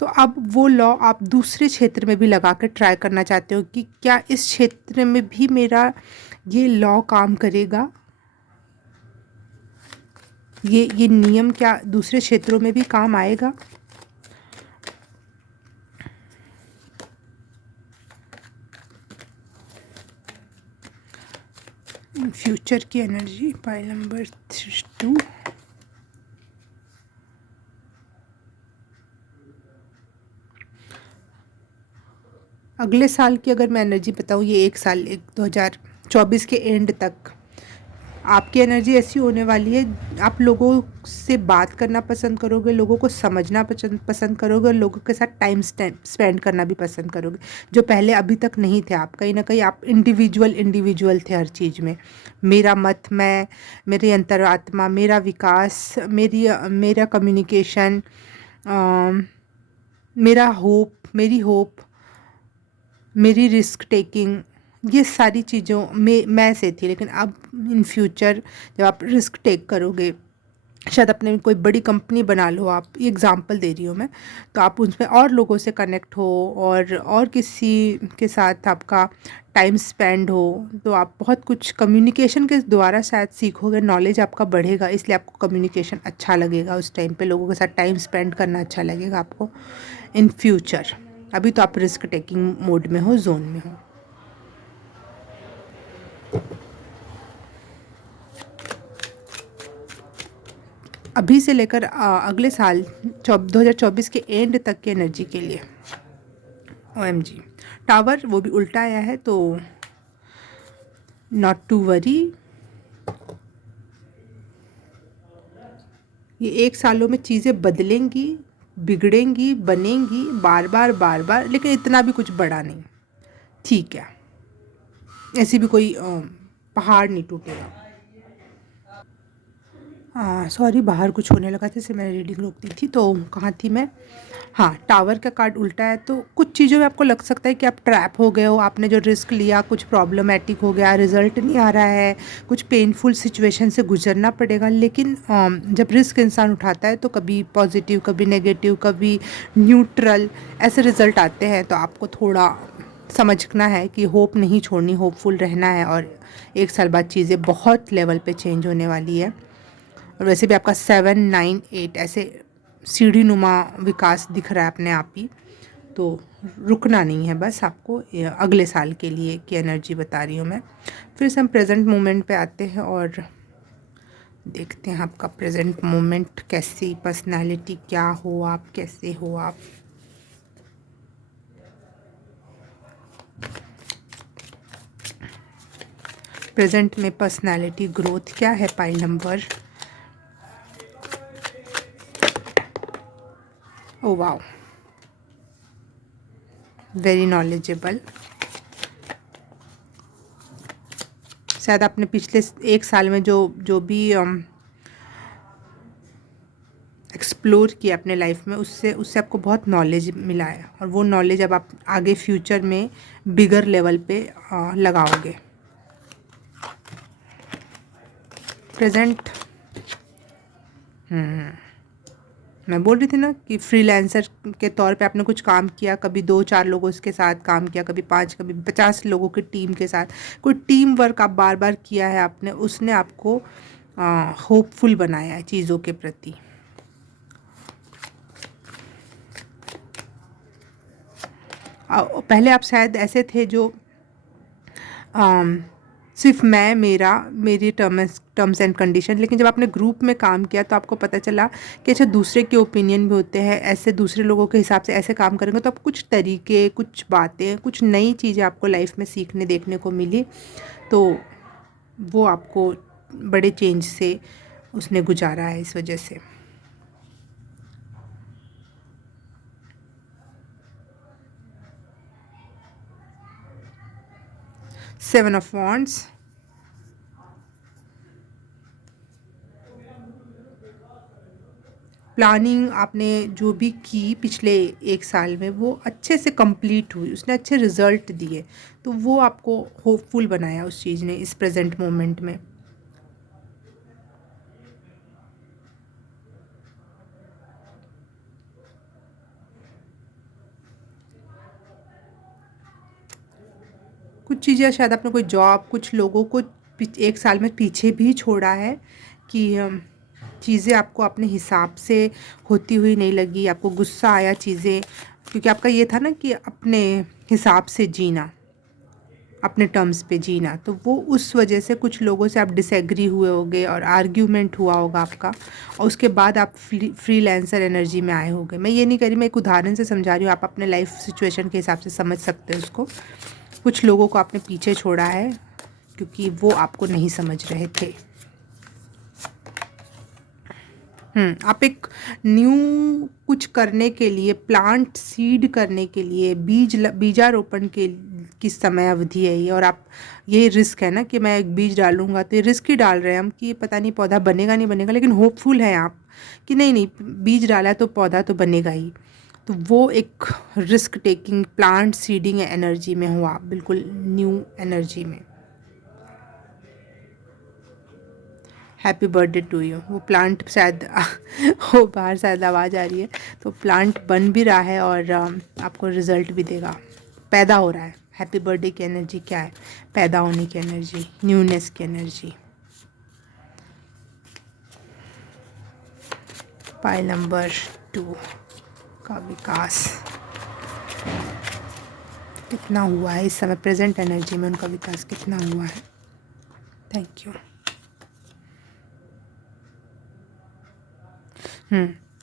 तो अब वो लॉ आप दूसरे क्षेत्र में भी लगा कर ट्राई करना चाहते हो कि क्या इस क्षेत्र में भी मेरा ये लॉ काम करेगा, ये नियम क्या दूसरे क्षेत्रों में भी काम आएगा। फ्यूचर की एनर्जी पाइल नंबर 2, अगले साल की अगर मैं एनर्जी बताऊँ, ये 1 साल, 2024 के एंड तक आपकी एनर्जी ऐसी होने वाली है, आप लोगों से बात करना पसंद करोगे, लोगों को समझना पसंद करोगे, और लोगों के साथ टाइम स्पेंड करना भी पसंद करोगे, जो पहले अभी तक नहीं थे आप। कहीं ना कहीं आप इंडिविजुअल थे हर चीज़ में। मेरा मत, मैं, मेरी अंतरात्मा, मेरा विकास, मेरा कम्युनिकेशन, मेरा होप, मेरी होप, मेरी रिस्क टेकिंग, ये सारी चीज़ों में मैं से थी। लेकिन अब इन फ्यूचर जब आप रिस्क टेक करोगे, शायद अपने कोई बड़ी कंपनी बना लो आप, ये एग्जांपल दे रही हूँ मैं, तो आप उसमें और लोगों से कनेक्ट हो और किसी के साथ आपका टाइम स्पेंड हो, तो आप बहुत कुछ कम्युनिकेशन के द्वारा शायद सीखोगे, नॉलेज आपका बढ़ेगा, इसलिए आपको कम्युनिकेशन अच्छा लगेगा उस टाइम पे, लोगों के साथ टाइम स्पेंड करना अच्छा लगेगा आपको इन फ्यूचर। अभी तो आप रिस्क टेकिंग मोड में हो, जोन में हो। अभी से लेकर अगले साल 2024 के एंड तक की एनर्जी के लिए OMG, टावर वो भी उल्टा आया है, तो नॉट टू वरी। ये 1 सालों में चीज़ें बदलेंगी, बिगड़ेंगी, बनेंगी, बार बार बार बार, लेकिन इतना भी कुछ बड़ा नहीं, ठीक है, ऐसी भी कोई पहाड़ नहीं टूटेगा। हाँ सॉरी, बाहर कुछ होने लगा था, इससे मैंने रीडिंग रोक दी थी। तो कहाँ थी मैं? हाँ, टावर का कार्ड उल्टा है, तो कुछ चीज़ों में आपको लग सकता है कि आप ट्रैप हो गए हो, आपने जो रिस्क लिया कुछ प्रॉब्लमेटिक हो गया, रिजल्ट नहीं आ रहा है, कुछ पेनफुल सिचुएशन से गुजरना पड़ेगा। लेकिन जब रिस्क इंसान उठाता है तो कभी पॉजिटिव, कभी नेगेटिव, कभी न्यूट्रल, ऐसे रिजल्ट आते हैं। तो आपको थोड़ा समझना है कि होप नहीं छोड़नी, होपफुल रहना है, और 1 साल बाद चीज़ें बहुत लेवल पे चेंज होने वाली है। और वैसे भी आपका 7, 9, 8 ऐसे सीढ़ी नुमा विकास दिख रहा है अपने आप ही, तो रुकना नहीं है बस आपको। ये अगले साल के लिए की एनर्जी बता रही हूँ मैं। फिर से हम प्रेजेंट मोमेंट पे आते हैं और देखते हैं आपका प्रेजेंट मोमेंट कैसी पर्सनालिटी, क्या हो आप, कैसे हो आप। प्रेजेंट में पर्सनालिटी ग्रोथ क्या है pile number. Oh wow, very knowledgeable. शायद आपने पिछले 1 साल में जो जो भी एक्सप्लोर किया अपने लाइफ में, उससे उससे आपको बहुत नॉलेज मिला है, और वो नॉलेज अब आप आगे फ्यूचर में बिगर लेवल पे लगाओगे। प्रेजेंट मैं बोल रही थी ना कि फ्रीलांसर के तौर पे आपने कुछ काम किया, कभी 2-4 लोगों के साथ काम किया, कभी 5, कभी 50 लोगों की टीम के साथ, कोई टीम वर्क आप बार बार किया है आपने, उसने आपको होपफुल बनाया है चीज़ों के प्रति। पहले आप शायद ऐसे थे जो सिर्फ मैं, मेरा, मेरी टर्म्स एंड कंडीशन, लेकिन जब आपने ग्रुप में काम किया तो आपको पता चला कि अच्छा दूसरे के ओपिनियन भी होते हैं, ऐसे दूसरे लोगों के हिसाब से ऐसे काम करेंगे तो आप कुछ तरीके, कुछ बातें, कुछ नई चीज़ें आपको लाइफ में सीखने देखने को मिली, तो वो आपको बड़े चेंज से उसने गुजारा है इस वजह से। 7 ऑफ वॉन्ड्स। प्लानिंग आपने जो भी की पिछले 1 साल में, वो अच्छे से कंप्लीट हुई, उसने अच्छे रिजल्ट दिए, तो वो आपको होपफुल बनाया उस चीज़ ने इस प्रेजेंट मोमेंट में। कुछ चीज़ें शायद आपने कोई जॉब, कुछ लोगों को 1 साल में पीछे भी छोड़ा है कि चीज़ें आपको अपने हिसाब से होती हुई नहीं लगी, आपको गुस्सा आया चीज़ें, क्योंकि आपका ये था ना कि अपने हिसाब से जीना, अपने टर्म्स पे जीना, तो वो उस वजह से कुछ लोगों से आप डिसएग्री हुए होगे और आर्ग्यूमेंट हुआ होगा आपका, और उसके बाद आप फ्रीलांसर एनर्जी में आए होंगे। मैं ये नहीं कह रही, मैं एक उदाहरण से समझा रही हूँ, आप अपने लाइफ सिचुएशन के हिसाब से समझ सकते हो उसको। कुछ लोगों को आपने पीछे छोड़ा है क्योंकि वो आपको नहीं समझ रहे थे। आप एक न्यू कुछ करने के लिए, प्लांट सीड करने के लिए, बीजारोपण के की समय अवधि है ये, और आप, ये रिस्क है ना कि मैं एक बीज डालूंगा, तो ये रिस्क ही डाल रहे हैं हम कि पता नहीं पौधा बनेगा नहीं बनेगा, लेकिन होपफुल है आप कि नहीं नहीं, बीज डाला है तो पौधा तो बनेगा ही। तो वो एक risk taking plant seeding energy में हो आप, बिल्कुल न्यू एनर्जी में। Happy birthday to you. वो प्लांट शायद वो बाहर शायद आवाज़ आ रही है, तो प्लांट बन भी रहा है और आपको रिजल्ट भी देगा, पैदा हो रहा है। हैप्पी बर्थडे की एनर्जी क्या है? पैदा होने की एनर्जी, न्यूनेस की एनर्जी। पाइल नंबर 2 का विकास कितना हुआ है इस समय, प्रेजेंट एनर्जी में उनका विकास कितना हुआ है। Thank you.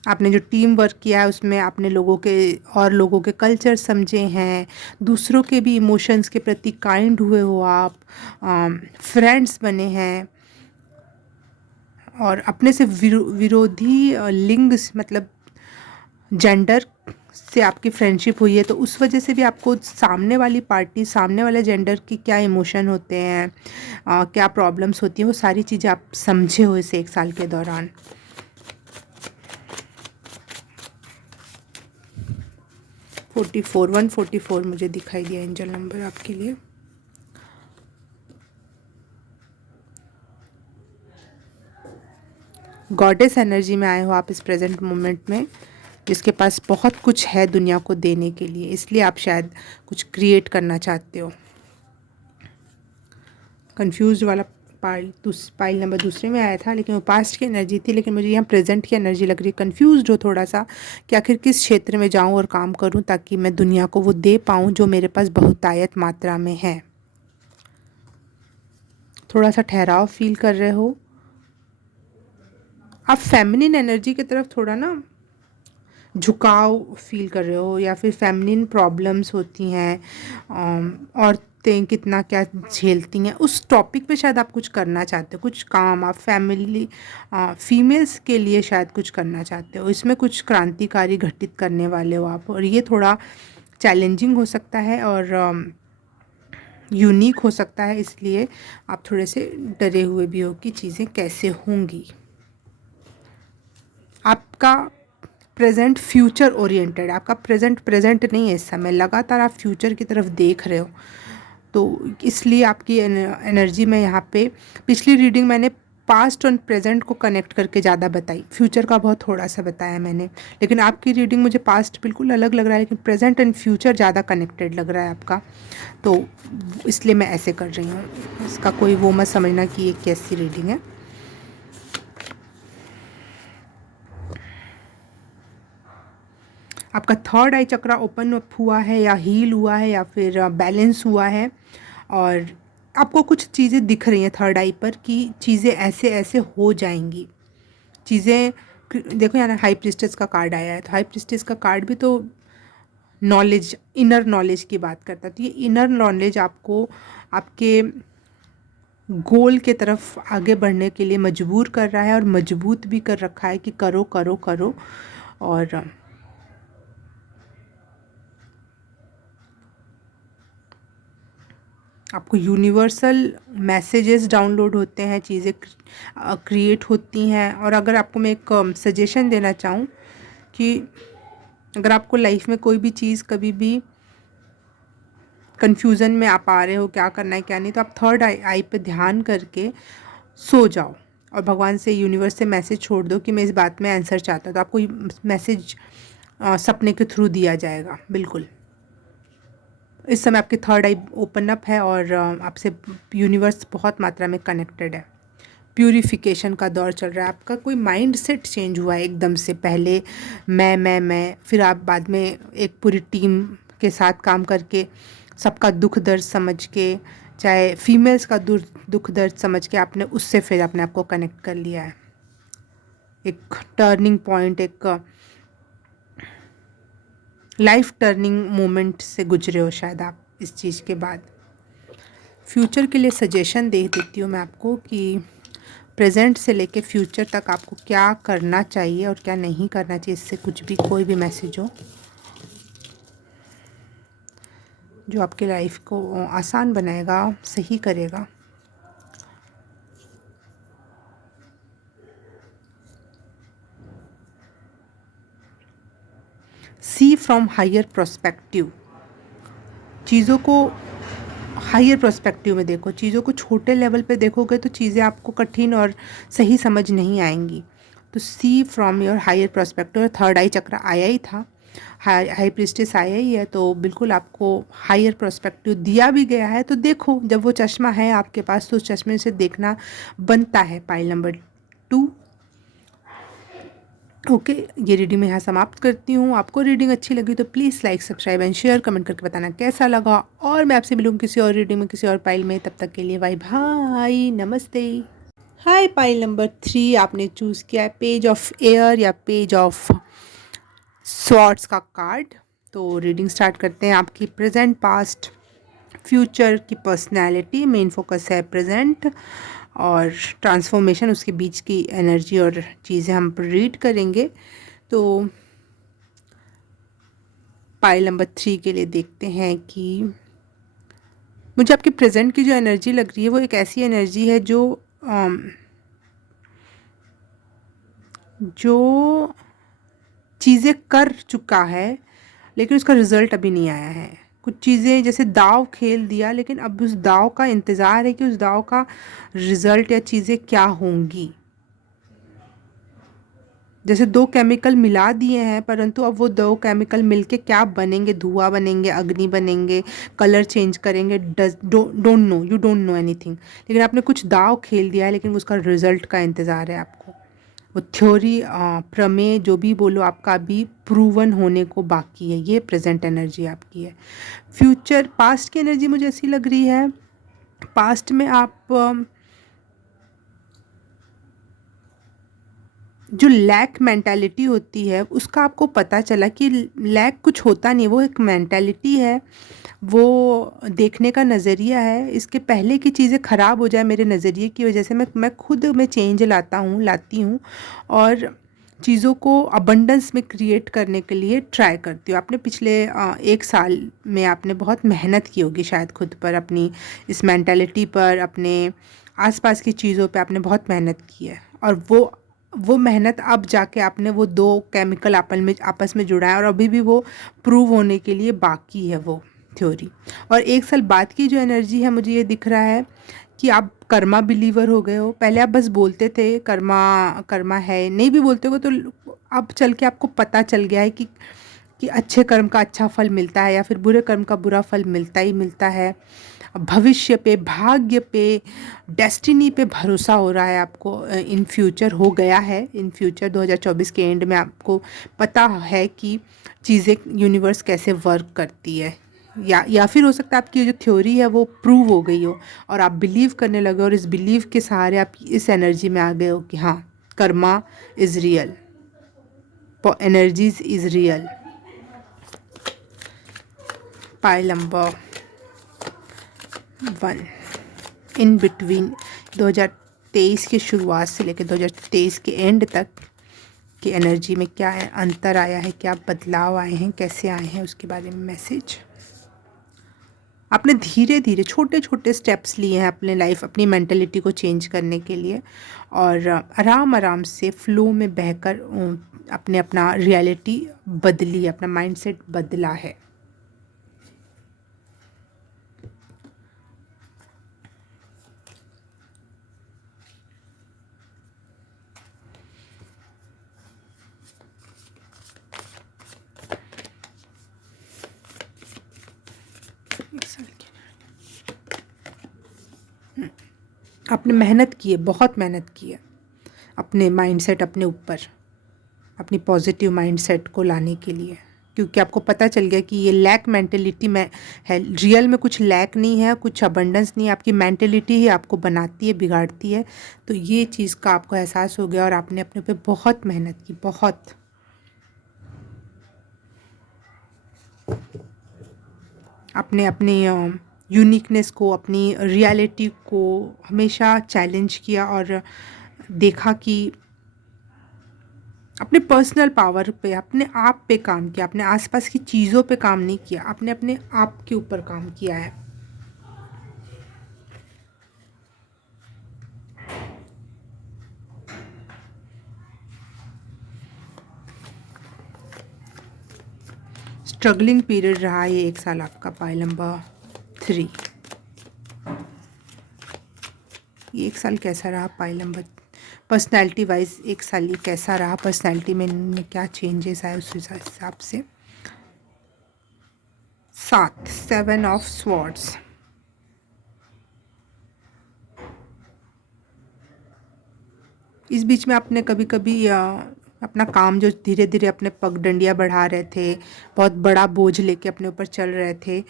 आपने जो टीम वर्क किया है उसमें आपने लोगों के, और लोगों के कल्चर समझे हैं, दूसरों के भी इमोशंस के प्रति काइंड हुए हो आप, फ्रेंड्स बने हैं, और अपने से विरोधी लिंग मतलब जेंडर से आपकी फ्रेंडशिप हुई है, तो उस वजह से भी आपको सामने वाली पार्टी, सामने वाले जेंडर की क्या इमोशन होते हैं, क्या प्रॉब्लम्स होती हैं, वो सारी चीज़ें आप समझे हो इस 1 साल के दौरान। 144 मुझे दिखाई दिया एंजल नंबर आपके लिए। गॉडेस एनर्जी में आए हो आप इस प्रेजेंट मोमेंट में, जिसके पास बहुत कुछ है दुनिया को देने के लिए, इसलिए आप शायद कुछ क्रिएट करना चाहते हो। कंफ्यूज वाला पाइल नंबर दूसरे में आया था, लेकिन वो पास्ट की एनर्जी थी, लेकिन मुझे यहाँ प्रेजेंट की एनर्जी लग रही है। कंफ्यूज हो थोड़ा सा कि आखिर किस क्षेत्र में जाऊँ और काम करूँ ताकि मैं दुनिया को वो दे पाऊँ जो मेरे पास बहुतायत मात्रा में है। थोड़ा सा ठहराव फील कर रहे हो, आप फेमिनिन एनर्जी की तरफ थोड़ा ना झुकाव फील कर रहे हो, या फिर फेमिनिन प्रॉब्लम्स होती हैं, औरतें कितना क्या झेलती हैं, उस टॉपिक पे शायद आप कुछ करना चाहते हो, कुछ काम आप फैमिली फीमेल्स के लिए शायद कुछ करना चाहते हो, इसमें कुछ क्रांतिकारी घटित करने वाले हो आप, और ये थोड़ा चैलेंजिंग हो सकता है और यूनिक हो सकता है, इसलिए आप थोड़े से डरे हुए भी हो कि चीज़ें कैसे होंगी। आपका प्रेजेंट फ्यूचर ओरिएंटेड, आपका प्रेजेंट प्रेजेंट नहीं है इस समय, लगातार आप फ्यूचर की तरफ देख रहे हो, तो इसलिए आपकी एनर्जी में यहाँ पे, पिछली रीडिंग मैंने पास्ट और प्रेजेंट को कनेक्ट करके ज़्यादा बताई, फ्यूचर का बहुत थोड़ा सा बताया मैंने, लेकिन आपकी रीडिंग मुझे पास्ट बिल्कुल अलग लग रहा है, लेकिन प्रेजेंट एंड फ्यूचर ज़्यादा कनेक्टेड लग रहा है आपका, तो इसलिए मैं ऐसे कर रही हूँ। इसका कोई वो मत समझना कि ये कैसी रीडिंग है। आपका थर्ड आई चक्रा ओपन अप हुआ है या हील हुआ है या फिर बैलेंस हुआ है, और आपको कुछ चीज़ें दिख रही हैं थर्ड आई पर कि चीज़ें ऐसे ऐसे हो जाएंगी, चीज़ें देखो यहाँ हाई प्रिस्टेस का कार्ड आया है, तो हाई प्रिस्टेस का कार्ड भी तो नॉलेज, इनर नॉलेज की बात करता है, तो ये इनर नॉलेज आपको आपके गोल के तरफ आगे बढ़ने के लिए मजबूर कर रहा है, और मजबूत भी कर रखा है कि करो करो करो, और आपको यूनिवर्सल मैसेजेस डाउनलोड होते हैं, चीज़ें क्रिएट होती हैं। और अगर आपको मैं एक सजेशन देना चाहूँ कि अगर आपको लाइफ में कोई भी चीज़ कभी भी कंफ्यूजन में आप आ रहे हो क्या करना है क्या नहीं, तो आप थर्ड आई पे ध्यान करके सो जाओ और भगवान से, यूनिवर्स से मैसेज छोड़ दो कि मैं इस बात में आंसर चाहता हूँ, तो आपको मैसेज सपने के थ्रू दिया जाएगा। बिल्कुल इस समय आपकी थर्ड आई ओपन अप है और आपसे यूनिवर्स बहुत मात्रा में कनेक्टेड है। प्यूरिफिकेशन का दौर चल रहा है, आपका कोई माइंड सेट चेंज हुआ है एकदम से, पहले मैं, फिर आप बाद में एक पूरी टीम के साथ काम करके सबका दुख दर्द समझ के, चाहे फीमेल्स का दुख दर्द समझ के आपने उससे फिर अपने आप को कनेक्ट कर लिया है। एक टर्निंग पॉइंट, एक लाइफ टर्निंग मोमेंट से गुजरे हो शायद आप इस चीज़ के बाद। फ्यूचर के लिए सजेशन दे देती हूँ मैं आपको कि प्रेजेंट से लेके फ्यूचर तक आपको क्या करना चाहिए और क्या नहीं करना चाहिए, इससे कुछ भी कोई भी मैसेज हो जो आपके लाइफ को आसान बनाएगा, सही करेगा। सी फ्रॉम हायर प्रोस्पेक्टिव, चीज़ों को हायर प्रोस्पेक्टिव में देखो, चीज़ों को छोटे लेवल पे देखोगे तो चीज़ें आपको कठिन और सही समझ नहीं आएंगी। तो see from your higher prospective, third eye chakra आया ही था, हाई प्रिस्टेस आया ही है, तो बिल्कुल आपको हायर प्रोस्पेक्टिव दिया भी गया है। तो देखो, जब वो चश्मा है आपके पास तो उस चश्मे से देखना बनता है। Pile number 2। ओके, ये रीडिंग मैं यहाँ समाप्त करती हूँ। आपको रीडिंग अच्छी लगी तो please like, subscribe and share, comment करके बताना कैसा लगा, और मैं आपसे मिलूँगी किसी और रीडिंग में, किसी और पाइल में। तब तक के लिए बाय बाय, नमस्ते। हाय, पाइल नंबर 3 आपने चूज़ किया है पेज ऑफ एयर या पेज ऑफ स्वॉर्ड्स का कार्ड। तो रीडिंग स्टार्ट करते हैं। आपकी प्रेजेंट, पास्ट, फ्यूचर की पर्सनैलिटी, मेन फोकस है प्रेजेंट, और ट्रांसफॉर्मेशन, उसके बीच की एनर्जी और चीज़ें हम रीड करेंगे। तो पाइल नंबर 3 के लिए देखते हैं कि मुझे आपकी प्रेजेंट की जो एनर्जी लग रही है वो एक ऐसी एनर्जी है जो चीज़ें कर चुका है लेकिन उसका रिज़ल्ट अभी नहीं आया है। कुछ चीज़ें जैसे दाव खेल दिया, लेकिन अब उस दाव का इंतज़ार है कि उस दाव का रिज़ल्ट या चीज़ें क्या होंगी। जैसे दो केमिकल मिला दिए हैं, परंतु अब वो दो केमिकल मिलके क्या बनेंगे, धुआं बनेंगे, अग्नि बनेंगे, कलर चेंज करेंगे, don't know, you don't know anything. लेकिन आपने कुछ दाव खेल दिया है, लेकिन उसका रिजल्ट का इंतज़ार है आपको। वो थ्योरी, प्रमेय, जो भी बोलो, आपका अभी प्रूवन होने को बाकी है। ये प्रेजेंट एनर्जी आपकी है। फ्यूचर, पास्ट की एनर्जी मुझे ऐसी लग रही है, पास्ट में आप जो लैक मेंटालिटी होती है उसका आपको पता चला कि लैक कुछ होता नहीं, वो एक मेंटालिटी है, वो देखने का नज़रिया है। इसके पहले की चीज़ें ख़राब हो जाए मेरे नज़रिए की वजह से मैं खुद में चेंज लाती हूँ और चीज़ों को अबंडेंस में क्रिएट करने के लिए ट्राई करती हूँ। आपने पिछले 1 साल में आपने बहुत मेहनत की होगी शायद खुद पर, अपनी इस मेंटालिटी पर, अपने आसपास की चीज़ों पे आपने बहुत मेहनत की है और वो मेहनत अब जाके आपने वो 2 केमिकल आपस में जुड़ा है और अभी भी वो प्रूव होने के लिए बाकी है वो थ्योरी। और 1 साल बाद की जो एनर्जी है मुझे ये दिख रहा है कि आप कर्मा बिलीवर हो गए हो। पहले आप बस बोलते थे कर्मा कर्मा है, नहीं भी बोलते हो तो अब चल के आपको पता चल गया है कि अच्छे कर्म का अच्छा फल मिलता है या फिर बुरे कर्म का बुरा फल मिलता ही मिलता है। भविष्य पे, भाग्य पे, डेस्टिनी पे भरोसा हो रहा है आपको। इन फ्यूचर हो गया है, इन फ्यूचर 2024 के एंड में आपको पता है कि चीज़ें यूनिवर्स कैसे वर्क करती है, या फिर हो सकता है आपकी जो थ्योरी है वो प्रूव हो गई हो और आप बिलीव करने लगे और इस बिलीव के सहारे आप इस एनर्जी में आ गए हो कि हाँ, Karma is real, energies is real. Pile number 1, in between 2023 की शुरुआत से लेकर 2023 के एंड तक की एनर्जी में क्या है अंतर आया है, क्या बदलाव आए हैं, कैसे आए हैं, उसके बारे में मैसेज। आपने धीरे धीरे छोटे छोटे स्टेप्स लिए हैं अपने लाइफ, अपनी मेंटलिटी को चेंज करने के लिए और आराम आराम से फ्लो में बहकर अपने अपना रियलिटी बदली, अपना माइंडसेट बदला है। आपने मेहनत की है, बहुत मेहनत की है अपने माइंडसेट, अपने ऊपर, अपनी पॉजिटिव माइंडसेट को लाने के लिए, क्योंकि आपको पता चल गया कि ये लैक मेंटेलिटी में है। रियल में कुछ लैक नहीं है, कुछ अबंडेंस नहीं है, आपकी मेंटेलिटी ही आपको बनाती है, बिगाड़ती है। तो ये चीज़ का आपको एहसास हो गया और आपने अपने पे बहुत मेहनत की, बहुत। आपने अपने यूनिकनेस को, अपनी रियलिटी को हमेशा चैलेंज किया और देखा कि अपने पर्सनल पावर पे, अपने आप पे काम किया, अपने आसपास की चीज़ों पे काम नहीं किया, आपने अपने आप के ऊपर काम किया है। स्ट्रगलिंग पीरियड रहा ये 1 साल आपका, पाइल नंबर 3। ये 1 साल कैसा रहा पाइल नंबर, पर्सनैलिटी वाइज 1 साल ये कैसा रहा, पर्सनैलिटी में क्या चेंजेस आए उस हिसाब से। 7, 7 ऑफ स्वॉर्ड्स। इस बीच में आपने कभी कभी अपना काम जो धीरे धीरे अपने पगडंडियाँ बढ़ा रहे थे, बहुत बड़ा बोझ लेके अपने ऊपर चल रहे थे,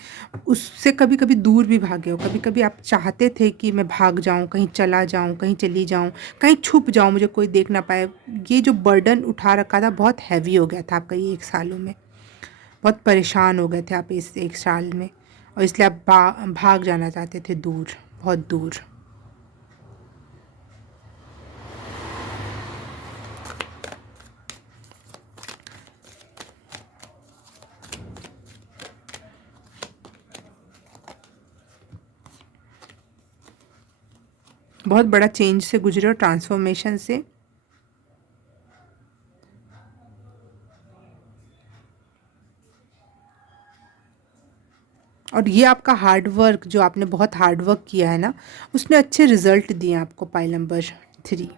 उससे कभी कभी दूर भी भागे हो। कभी कभी आप चाहते थे कि मैं भाग जाऊं, कहीं चला जाऊं, कहीं चली जाऊं, कहीं छुप जाऊं, मुझे कोई देख ना पाए। ये जो बर्डन उठा रखा था बहुत हैवी हो गया था आपका ये 1 सालों में, बहुत परेशान हो गए थे आप इस 1 साल में और इसलिए आप भाग जाना चाहते थे दूर, बहुत दूर। बहुत बड़ा चेंज से गुजरे हो, ट्रांसफॉर्मेशन से। और ये आपका हार्ड वर्क, जो आपने बहुत हार्ड वर्क किया है ना, उसने अच्छे रिजल्ट दिए आपको। पाइल नंबर 3,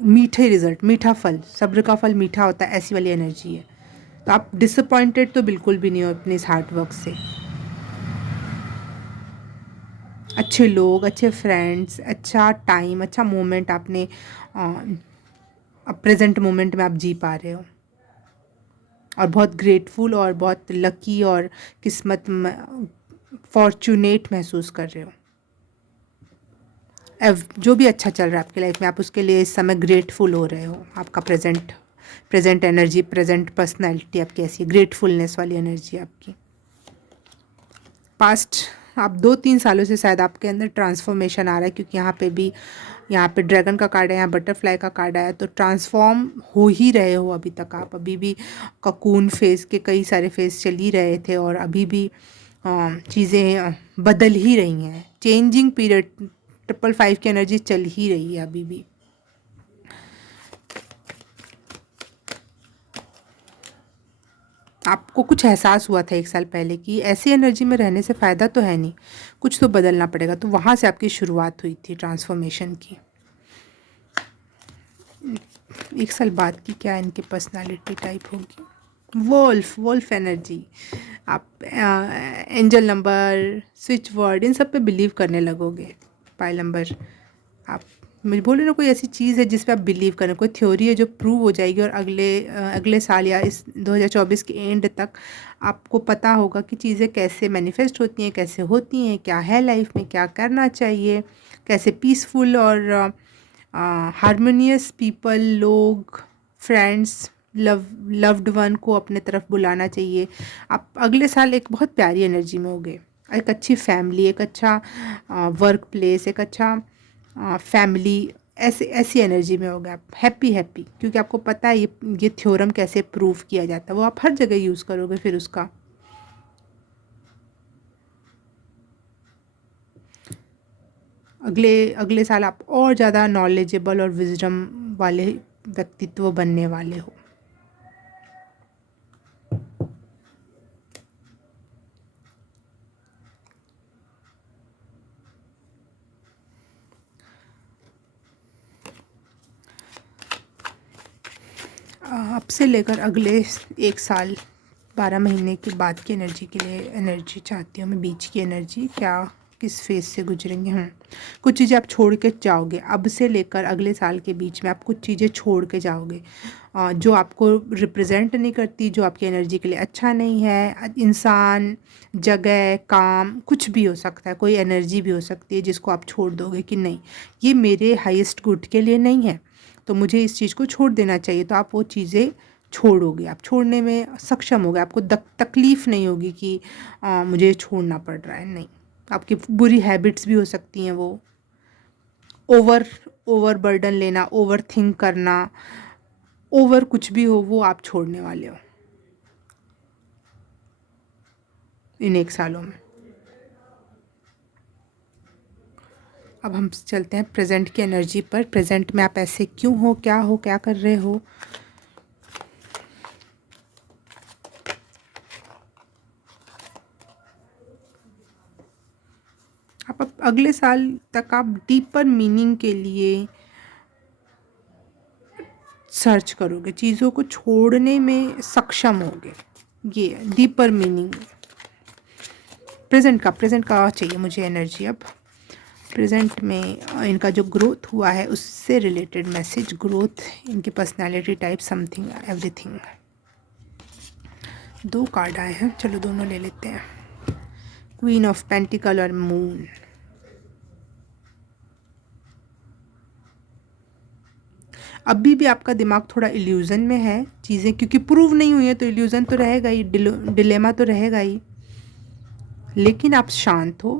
मीठे रिजल्ट, मीठा फल, सब्र का फल मीठा होता है, ऐसी वाली एनर्जी है। तो आप डिसअपॉइंटेड तो बिल्कुल भी नहीं हो अपने इस हार्ड वर्क से। अच्छे लोग, अच्छे फ्रेंड्स, अच्छा टाइम, अच्छा मोमेंट आपने अब प्रेजेंट मोमेंट में आप जी पा रहे हो और बहुत ग्रेटफुल और बहुत लकी और किस्मत फॉर्चुनेट महसूस कर रहे हो। जो भी अच्छा चल रहा है आपकी लाइफ में, आप उसके लिए इस समय ग्रेटफुल हो रहे हो। आपका प्रेजेंट एनर्जी, प्रेजेंट पर्सनैलिटी आपकी ऐसी ग्रेटफुलनेस वाली एनर्जी आपकी। पास्ट आप 2-3 सालों से शायद आपके अंदर ट्रांसफॉर्मेशन आ रहा है, क्योंकि यहाँ पे ड्रैगन का कार्ड है, यहाँ बटरफ्लाई का कार्ड आया, तो ट्रांसफॉर्म हो ही रहे हो अभी तक आप। अभी भी ककून फेज़ के कई सारे फेज़ चल ही रहे थे, और अभी भी चीज़ें बदल ही रही हैं। चेंजिंग पीरियड 555 की एनर्जी चल ही रही है अभी भी। आपको कुछ एहसास हुआ था 1 साल पहले कि ऐसी एनर्जी में रहने से फ़ायदा तो है नहीं, कुछ तो बदलना पड़ेगा, तो वहाँ से आपकी शुरुआत हुई थी ट्रांसफॉर्मेशन की। 1 साल बाद की क्या इनकी पर्सनालिटी टाइप होगी? Wolf energy. आप एंजल नंबर, स्विच वर्ड, इन सब पे बिलीव करने लगोगे। पाइल नंबर, आप मुझे बोले ना, कोई ऐसी चीज़ है जिस पे आप बिलीव करें, कोई थ्योरी है जो प्रूव हो जाएगी, और अगले साल या इस 2024 के एंड तक आपको पता होगा कि चीज़ें कैसे मैनिफेस्ट होती हैं, कैसे होती हैं, क्या है लाइफ में, क्या करना चाहिए, कैसे पीसफुल और हारमोनियस पीपल, लोग, फ्रेंड्स, लव्ड वन को अपने तरफ बुलाना चाहिए। आप अगले साल एक बहुत प्यारी एनर्जी में होगे, एक अच्छी फैमिली, एक अच्छा वर्क प्लेस, एक अच्छा फैमिली, ऐसी एनर्जी में होगा आप। हैप्पी, क्योंकि आपको पता है ये थ्योरम कैसे प्रूव किया जाता है, वो आप हर जगह यूज़ करोगे फिर उसका। अगले साल आप और ज़्यादा नॉलेजेबल और विजडम वाले व्यक्तित्व बनने वाले हो। अब से लेकर अगले 1 साल 12 महीने के बाद की एनर्जी के लिए एनर्जी चाहती हूँ मैं, बीच की एनर्जी क्या किस फेज से गुजरेंगे हम। कुछ चीज़ें आप छोड़ के जाओगे, अब से लेकर अगले साल के बीच में आप कुछ चीज़ें छोड़ के जाओगे जो आपको रिप्रेजेंट नहीं करती, जो आपकी एनर्जी के लिए अच्छा नहीं है। इंसान, जगह, काम, कुछ भी हो सकता है, कोई एनर्जी भी हो सकती है जिसको आप छोड़ दोगे कि नहीं, ये मेरे हाईएस्ट गुड के लिए नहीं है, तो मुझे इस चीज़ को छोड़ देना चाहिए। तो आप वो चीज़ें छोड़ोगे, आप छोड़ने में सक्षम होगे, आपको तकलीफ़ नहीं होगी कि मुझे छोड़ना पड़ रहा है, नहीं। आपकी बुरी हैबिट्स भी हो सकती हैं वो, ओवर बर्डन लेना, ओवर थिंक करना, ओवर कुछ भी हो, वो आप छोड़ने वाले हो इन 1 सालों में। अब हम चलते हैं प्रेजेंट की एनर्जी पर। प्रेजेंट में आप ऐसे क्यों हो, क्या कर रहे हो। आप अगले साल तक आप डीपर मीनिंग के लिए सर्च करोगे, चीज़ों को छोड़ने में सक्षम होगे। ये डीपर मीनिंग प्रेजेंट का चाहिए मुझे एनर्जी। अब प्रेजेंट में इनका जो ग्रोथ हुआ है उससे रिलेटेड मैसेज, ग्रोथ, इनकी personality type, something, everything. 2 card आए हैं, चलो दोनों ले लेते हैं। क्वीन ऑफ पेंटिकल और मून। अभी भी आपका दिमाग थोड़ा इल्यूज़न में है, चीज़ें क्योंकि प्रूव नहीं हुई है तो इल्यूज़न तो रहेगा ही, डिलेमा तो रहेगा ही। लेकिन आप शांत हो,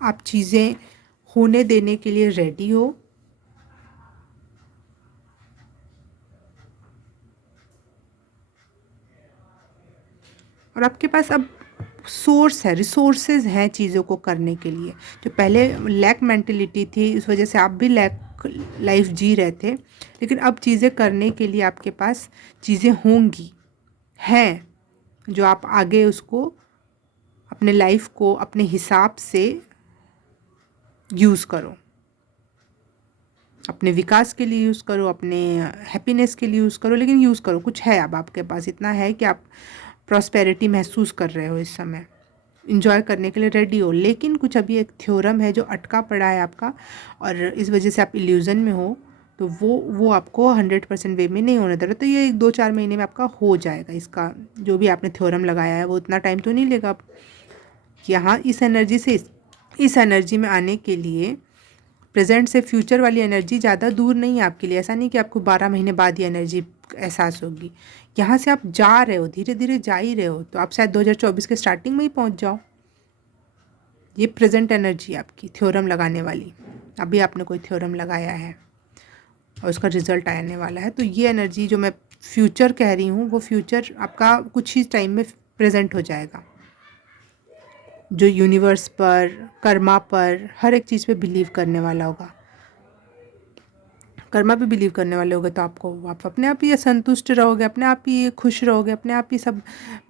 आप चीज़ें होने देने के लिए रेडी हो। और आपके पास अब सोर्स है, रिसोर्सेज हैं चीज़ों को करने के लिए। जो पहले लैक मेंटेलिटी थी, इस वजह से आप भी लैक लाइफ जी रहे थे, लेकिन अब चीज़ें करने के लिए आपके पास चीज़ें होंगी, हैं, जो आप आगे उसको अपने लाइफ को अपने हिसाब से यूज़ करो, अपने विकास के लिए यूज़ करो, अपने हैप्पीनेस के लिए यूज़ करो, लेकिन यूज़ करो। कुछ है अब आपके पास, इतना है कि आप प्रॉस्पेरिटी महसूस कर रहे हो इस समय, इंजॉय करने के लिए रेडी हो। लेकिन कुछ अभी एक थ्योरम है जो अटका पड़ा है आपका, और इस वजह से आप इल्यूज़न में हो, तो वो आपको 100% वे में नहीं होने दे रहा। तो ये 2-4 महीने में आपका हो जाएगा। इसका जो भी आपने थ्योरम लगाया है वो उतना टाइम तो नहीं लेगा। आप यहाँ इस एनर्जी से इस एनर्जी में आने के लिए प्रेजेंट से फ्यूचर वाली एनर्जी ज़्यादा दूर नहीं है आपके लिए। ऐसा नहीं कि आपको 12 महीने बाद ये एनर्जी एहसास होगी। यहाँ से आप जा रहे हो, धीरे धीरे जा ही रहे हो, तो आप शायद 2024 के स्टार्टिंग में ही पहुँच जाओ। ये प्रेजेंट एनर्जी आपकी थ्योरम लगाने वाली, अभी आपने कोई थ्योरम लगाया है और उसका रिजल्ट आने वाला है, तो ये एनर्जी जो मैं फ्यूचर कह रही हूँ वो फ्यूचर आपका कुछ ही टाइम में प्रेजेंट हो जाएगा। जो यूनिवर्स पर, कर्मा पर, हर एक चीज़ पे बिलीव करने वाला होगा। कर्मा पे बिलीव करने वाले होगे तो आप अपने आप ही संतुष्ट रहोगे, अपने आप ही खुश रहोगे, अपने आप ही सब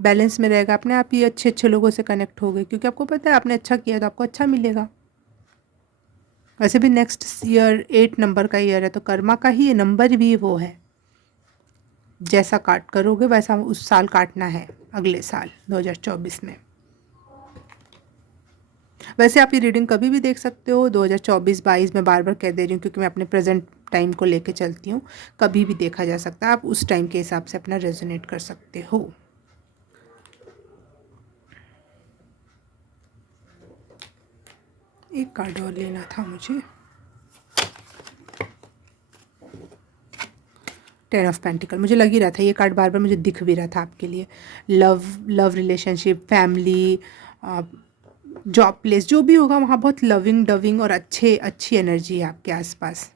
बैलेंस में रहेगा, अपने आप ही अच्छे अच्छे लोगों से कनेक्ट होगे, क्योंकि आपको पता है आपने अच्छा किया तो आपको अच्छा मिलेगा। वैसे भी नेक्स्ट ईयर 8 नंबर का ईयर है, तो कर्मा का ही ये नंबर भी वो है। जैसा काट करोगे वैसा उस साल काटना है, अगले साल 2024 में। वैसे आप ये रीडिंग कभी भी देख सकते हो, 2024-22 में बार बार कह दे रही हूँ क्योंकि मैं अपने प्रेजेंट टाइम को लेके चलती हूँ। कभी भी देखा जा सकता है, आप उस टाइम के हिसाब से अपना रेजोनेट कर सकते हो। एक कार्ड और लेना था मुझे। 10 ऑफ पेंटिकल, मुझे लग ही रहा था ये कार्ड बार बार मुझे दिख भी रहा था आपके लिए। Love relationship, family, job place, जो भी होगा वहाँ बहुत लविंग डविंग और अच्छी एनर्जी है आपके आसपास।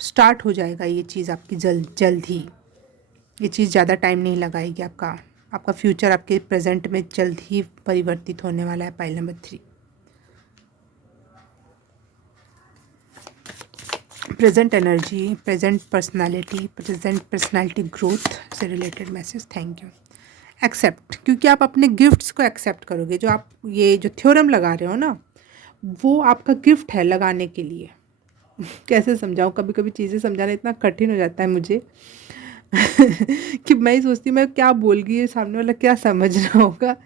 स्टार्ट हो जाएगा ये चीज़ आपकी जल्द ही। ये चीज़ ज़्यादा टाइम नहीं लगाएगी। आपका फ्यूचर आपके प्रेजेंट में जल्द ही परिवर्तित होने वाला है। Pile number 3, present energy, present personality growth से related message. Thank you. Accept, क्योंकि आप अपने गिफ्ट्स को एक्सेप्ट करोगे। जो आप ये जो थ्योरम लगा रहे हो ना, वो आपका गिफ्ट है लगाने के लिए। कैसे समझाऊँ, कभी कभी चीज़ें समझाना इतना कठिन हो जाता है मुझे कि मैं ही सोचती हूँ मैं क्या बोल गई, ये सामने वाला क्या समझ रहा होगा।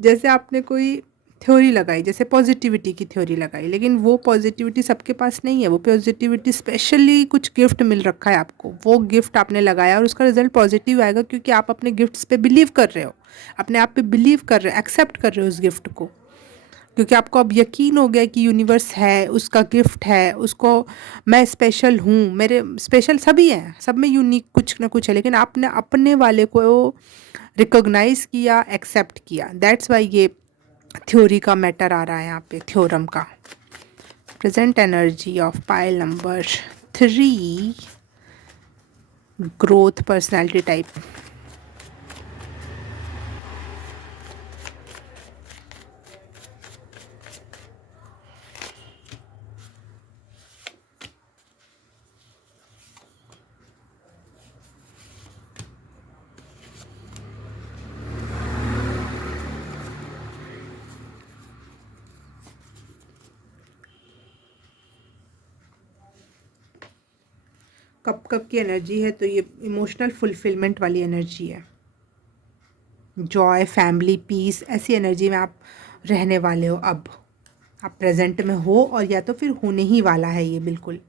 जैसे आपने कोई थ्योरी लगाई, जैसे पॉजिटिविटी की थ्योरी लगाई, लेकिन वो पॉजिटिविटी सबके पास नहीं है। वो पॉजिटिविटी स्पेशली कुछ गिफ्ट मिल रखा है आपको, वो गिफ्ट आपने लगाया और उसका रिजल्ट पॉजिटिव आएगा, क्योंकि आप अपने गिफ्ट्स पे बिलीव कर रहे हो, अपने आप पे बिलीव कर रहे हो, एक्सेप्ट कर रहे हो उस गिफ्ट को, क्योंकि आपको अब यकीन हो गया कि यूनिवर्स है, उसका गिफ्ट है, उसको मैं स्पेशल हूँ। मेरे स्पेशल सभी हैं, सब में यूनिक कुछ ना कुछ है, लेकिन आपने अपने वाले को रिकॉग्नाइज किया, एक्सेप्ट किया। दैट्स वाई ये थ्योरी का मैटर आ रहा है यहाँ पे, थ्योरम का। Present energy of pile number 3, growth personality type. कब की एनर्जी है, तो ये इमोशनल फुलफिलमेंट वाली एनर्जी है। जॉय, फैमिली, पीस, ऐसी एनर्जी में आप रहने वाले हो। अब आप प्रेजेंट में हो और या तो फिर होने ही वाला है ये, बिल्कुल।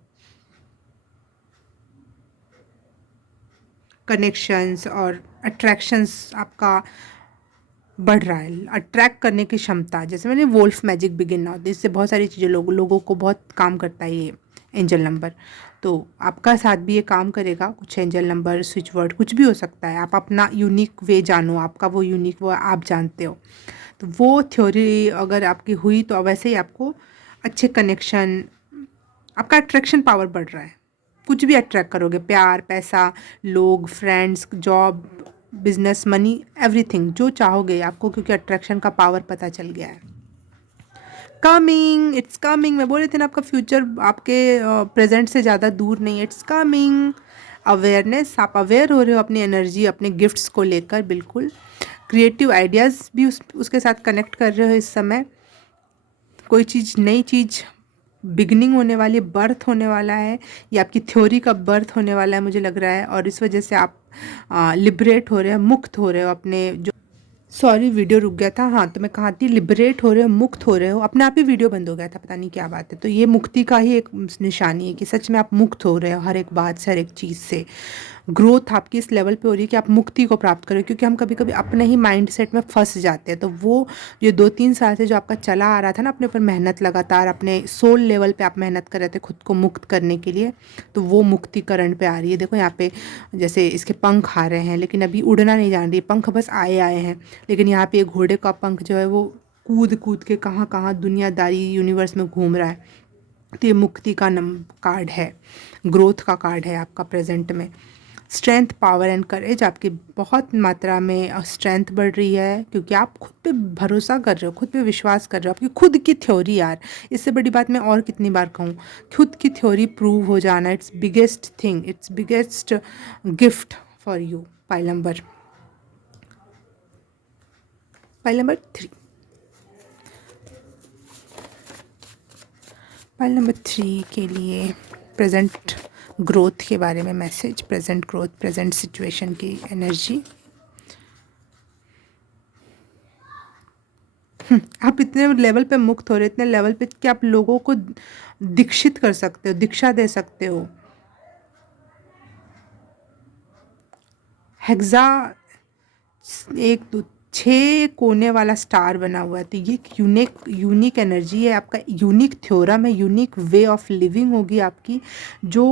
कनेक्शंस और अट्रैक्शंस आपका बढ़ रहा है। अट्रैक्ट करने की क्षमता, जैसे मैंने वोल्फ मैजिक बिगिन नाउ, इससे बहुत सारी चीज़ें लोगों को बहुत काम करता है ये एंजल नंबर। तो आपका साथ भी ये काम करेगा। कुछ एंजल नंबर, स्विच वर्ड, कुछ भी हो सकता है। आप अपना यूनिक वे जानो, आपका वो यूनिक वो आप जानते हो। तो वो थ्योरी अगर आपकी हुई तो वैसे ही आपको अच्छे कनेक्शन, आपका अट्रैक्शन पावर बढ़ रहा है। कुछ भी अट्रैक्ट करोगे, प्यार, पैसा, लोग, friends, job, business, money, everything जो चाहोगे आपको, क्योंकि अट्रैक्शन का पावर पता चल गया है। Coming, it's coming. मैं बोल रही थी ना, आपका फ्यूचर आपके प्रेजेंट से ज़्यादा दूर नहीं है। It's coming. अवेयरनेस, आप अवेयर हो रहे हो अपनी एनर्जी, अपने गिफ्ट्स को लेकर, बिल्कुल। क्रिएटिव आइडियाज़ भी उसके साथ कनेक्ट कर रहे हो इस समय। कोई चीज़, नई चीज़ बिगनिंग होने वाली, बर्थ होने वाला है, ये आपकी थ्योरी का बर्थ होने वाला है मुझे लग रहा है। और इस वजह से आप लिबरेट हो रहे हो, मुक्त हो रहे हो अपने जो सॉरी वीडियो रुक गया था। हाँ, तो मैं कहा थी लिबरेट हो रहे हो, मुक्त हो रहे हो। अपने आप ही वीडियो बंद हो गया था, पता नहीं क्या बात है। तो ये मुक्ति का ही एक निशानी है कि सच में आप मुक्त हो रहे हो हर एक बात से, हर एक चीज़ से। ग्रोथ आपकी इस लेवल पे हो रही है कि आप मुक्ति को प्राप्त करो, क्योंकि हम कभी कभी अपने ही माइंड सेट में फंस जाते हैं। तो वो ये 2-3 साल से जो आपका चला आ रहा था ना, अपने ऊपर मेहनत लगातार, अपने सोल लेवल पे आप मेहनत कर रहे थे खुद को मुक्त करने के लिए, तो वो मुक्तिकरण पे आ रही है। देखो यहाँ पे जैसे इसके पंख आ रहे हैं, लेकिन अभी उड़ना नहीं जान रही, पंख बस आए आए हैं। लेकिन यहाँ पे घोड़े का पंख जो है वो कूद कूद के कहाँ कहाँ दुनियादारी यूनिवर्स में घूम रहा है। तो ये मुक्ति का कार्ड है, ग्रोथ का कार्ड है आपका प्रेजेंट में। स्ट्रेंथ, पावर एंड करेज, आपकी बहुत मात्रा में स्ट्रेंथ बढ़ रही है, क्योंकि आप खुद पे भरोसा कर रहे हो, खुद पे विश्वास कर रहे हो। आपकी खुद की थ्योरी, यार इससे बड़ी बात मैं और कितनी बार कहूँ, खुद की थ्योरी प्रूव हो जाना, it's biggest thing, it's biggest gift for you. Pile number 3। Pile number 3 के लिए प्रेजेंट ग्रोथ के बारे में message, present growth, present situation की एनर्जी। आप इतने लेवल पे मुक्त हो रहे, इतने लेवल पे कि आप लोगों को दीक्षित कर सकते हो, दीक्षा दे सकते हो। हेक्सा, एक दो 6 कोने वाला स्टार बना हुआ है। तो ये एक यूनिक एनर्जी है आपका, यूनिक थ्योरम है, यूनिक वे ऑफ लिविंग होगी आपकी, जो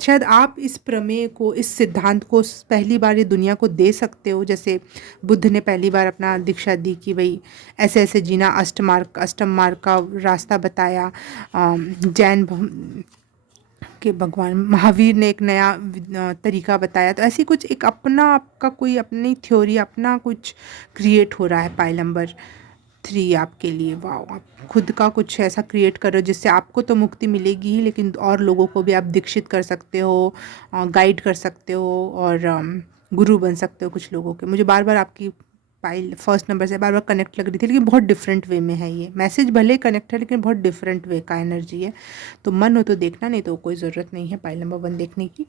शायद आप इस प्रमेय को, इस सिद्धांत को पहली बार ये दुनिया को दे सकते हो। जैसे बुद्ध ने पहली बार अपना दीक्षा दी कि भाई ऐसे ऐसे जीना, अष्टम मार्ग का रास्ता बताया। जैन कि भगवान महावीर ने एक नया तरीका बताया। तो ऐसी कुछ एक अपना, आपका कोई अपनी थ्योरी, अपना कुछ क्रिएट हो रहा है पाइल नंबर 3 आपके लिए। वाह, आप खुद का कुछ ऐसा क्रिएट कर रहे हो जिससे आपको तो मुक्ति मिलेगी ही, लेकिन और लोगों को भी आप दीक्षित कर सकते हो, गाइड कर सकते हो, और गुरु बन सकते हो कुछ लोगों के। मुझे बार बार आपकी पाइल फर्स्ट नंबर से बार बार कनेक्ट लग रही थी, लेकिन बहुत डिफरेंट वे में है ये मैसेज। भले कनेक्ट है, लेकिन बहुत डिफरेंट वे का एनर्जी है। तो मन हो तो देखना, नहीं तो कोई ज़रूरत नहीं है पाइल नंबर 1 देखने की।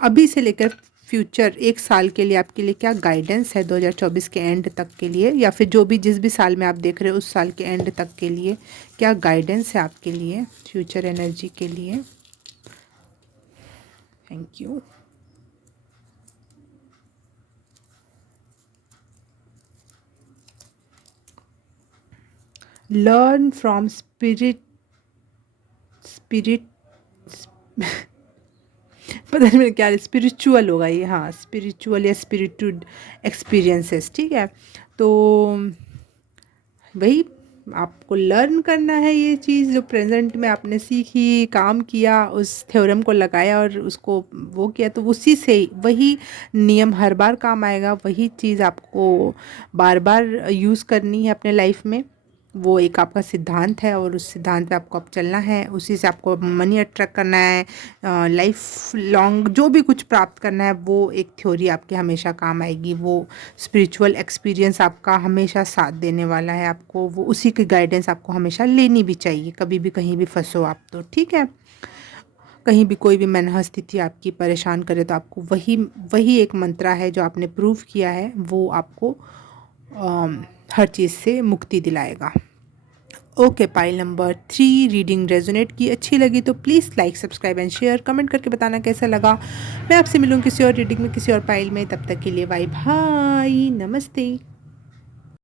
अभी से लेकर फ्यूचर 1 साल के लिए आपके लिए क्या गाइडेंस है, 2024 के एंड तक के लिए, या फिर जो भी जिस भी साल में आप देख रहे हो उस साल के एंड तक के लिए क्या गाइडेंस है आपके लिए, फ्यूचर एनर्जी के लिए। Thank you. Learn from spirit, spirit पता नहीं मेरे क्या, स्पिरिचुअल होगा ये, हाँ स्पिरिचुअल या स्पिरिटुड एक्सपीरियंसेस, ठीक है। तो वही आपको लर्न करना है, ये चीज़ जो प्रेजेंट में आपने सीखी, काम किया, उस थ्योरम को लगाया और उसको वो किया, तो उसी से वही नियम हर बार काम आएगा। वही चीज़ आपको बार बार यूज़ करनी है अपने लाइफ में। वो एक आपका सिद्धांत है, और उस सिद्धांत पे आपको अब चलना है, उसी से आपको मनी अट्रैक्ट करना है, लाइफ लॉन्ग जो भी कुछ प्राप्त करना है, वो एक थ्योरी आपके हमेशा काम आएगी। वो स्पिरिचुअल एक्सपीरियंस आपका हमेशा साथ देने वाला है आपको, वो उसी की गाइडेंस आपको हमेशा लेनी भी चाहिए, कभी भी कहीं भी फंसो आप तो, ठीक है। कहीं भी कोई भी मनः स्थिति आपकी परेशान करे, तो आपको वही वही एक मंत्रा है जो आपने प्रूव किया है, वो आपको हर चीज़ से मुक्ति दिलाएगा। Okay, pile number 3 reading resonate की, अच्छी लगी तो please like, subscribe and share, comment करके बताना कैसा लगा। मैं आपसे मिलूँ किसी और रीडिंग में, किसी और पाइल में। तब तक के लिए बाय बाय, नमस्ते।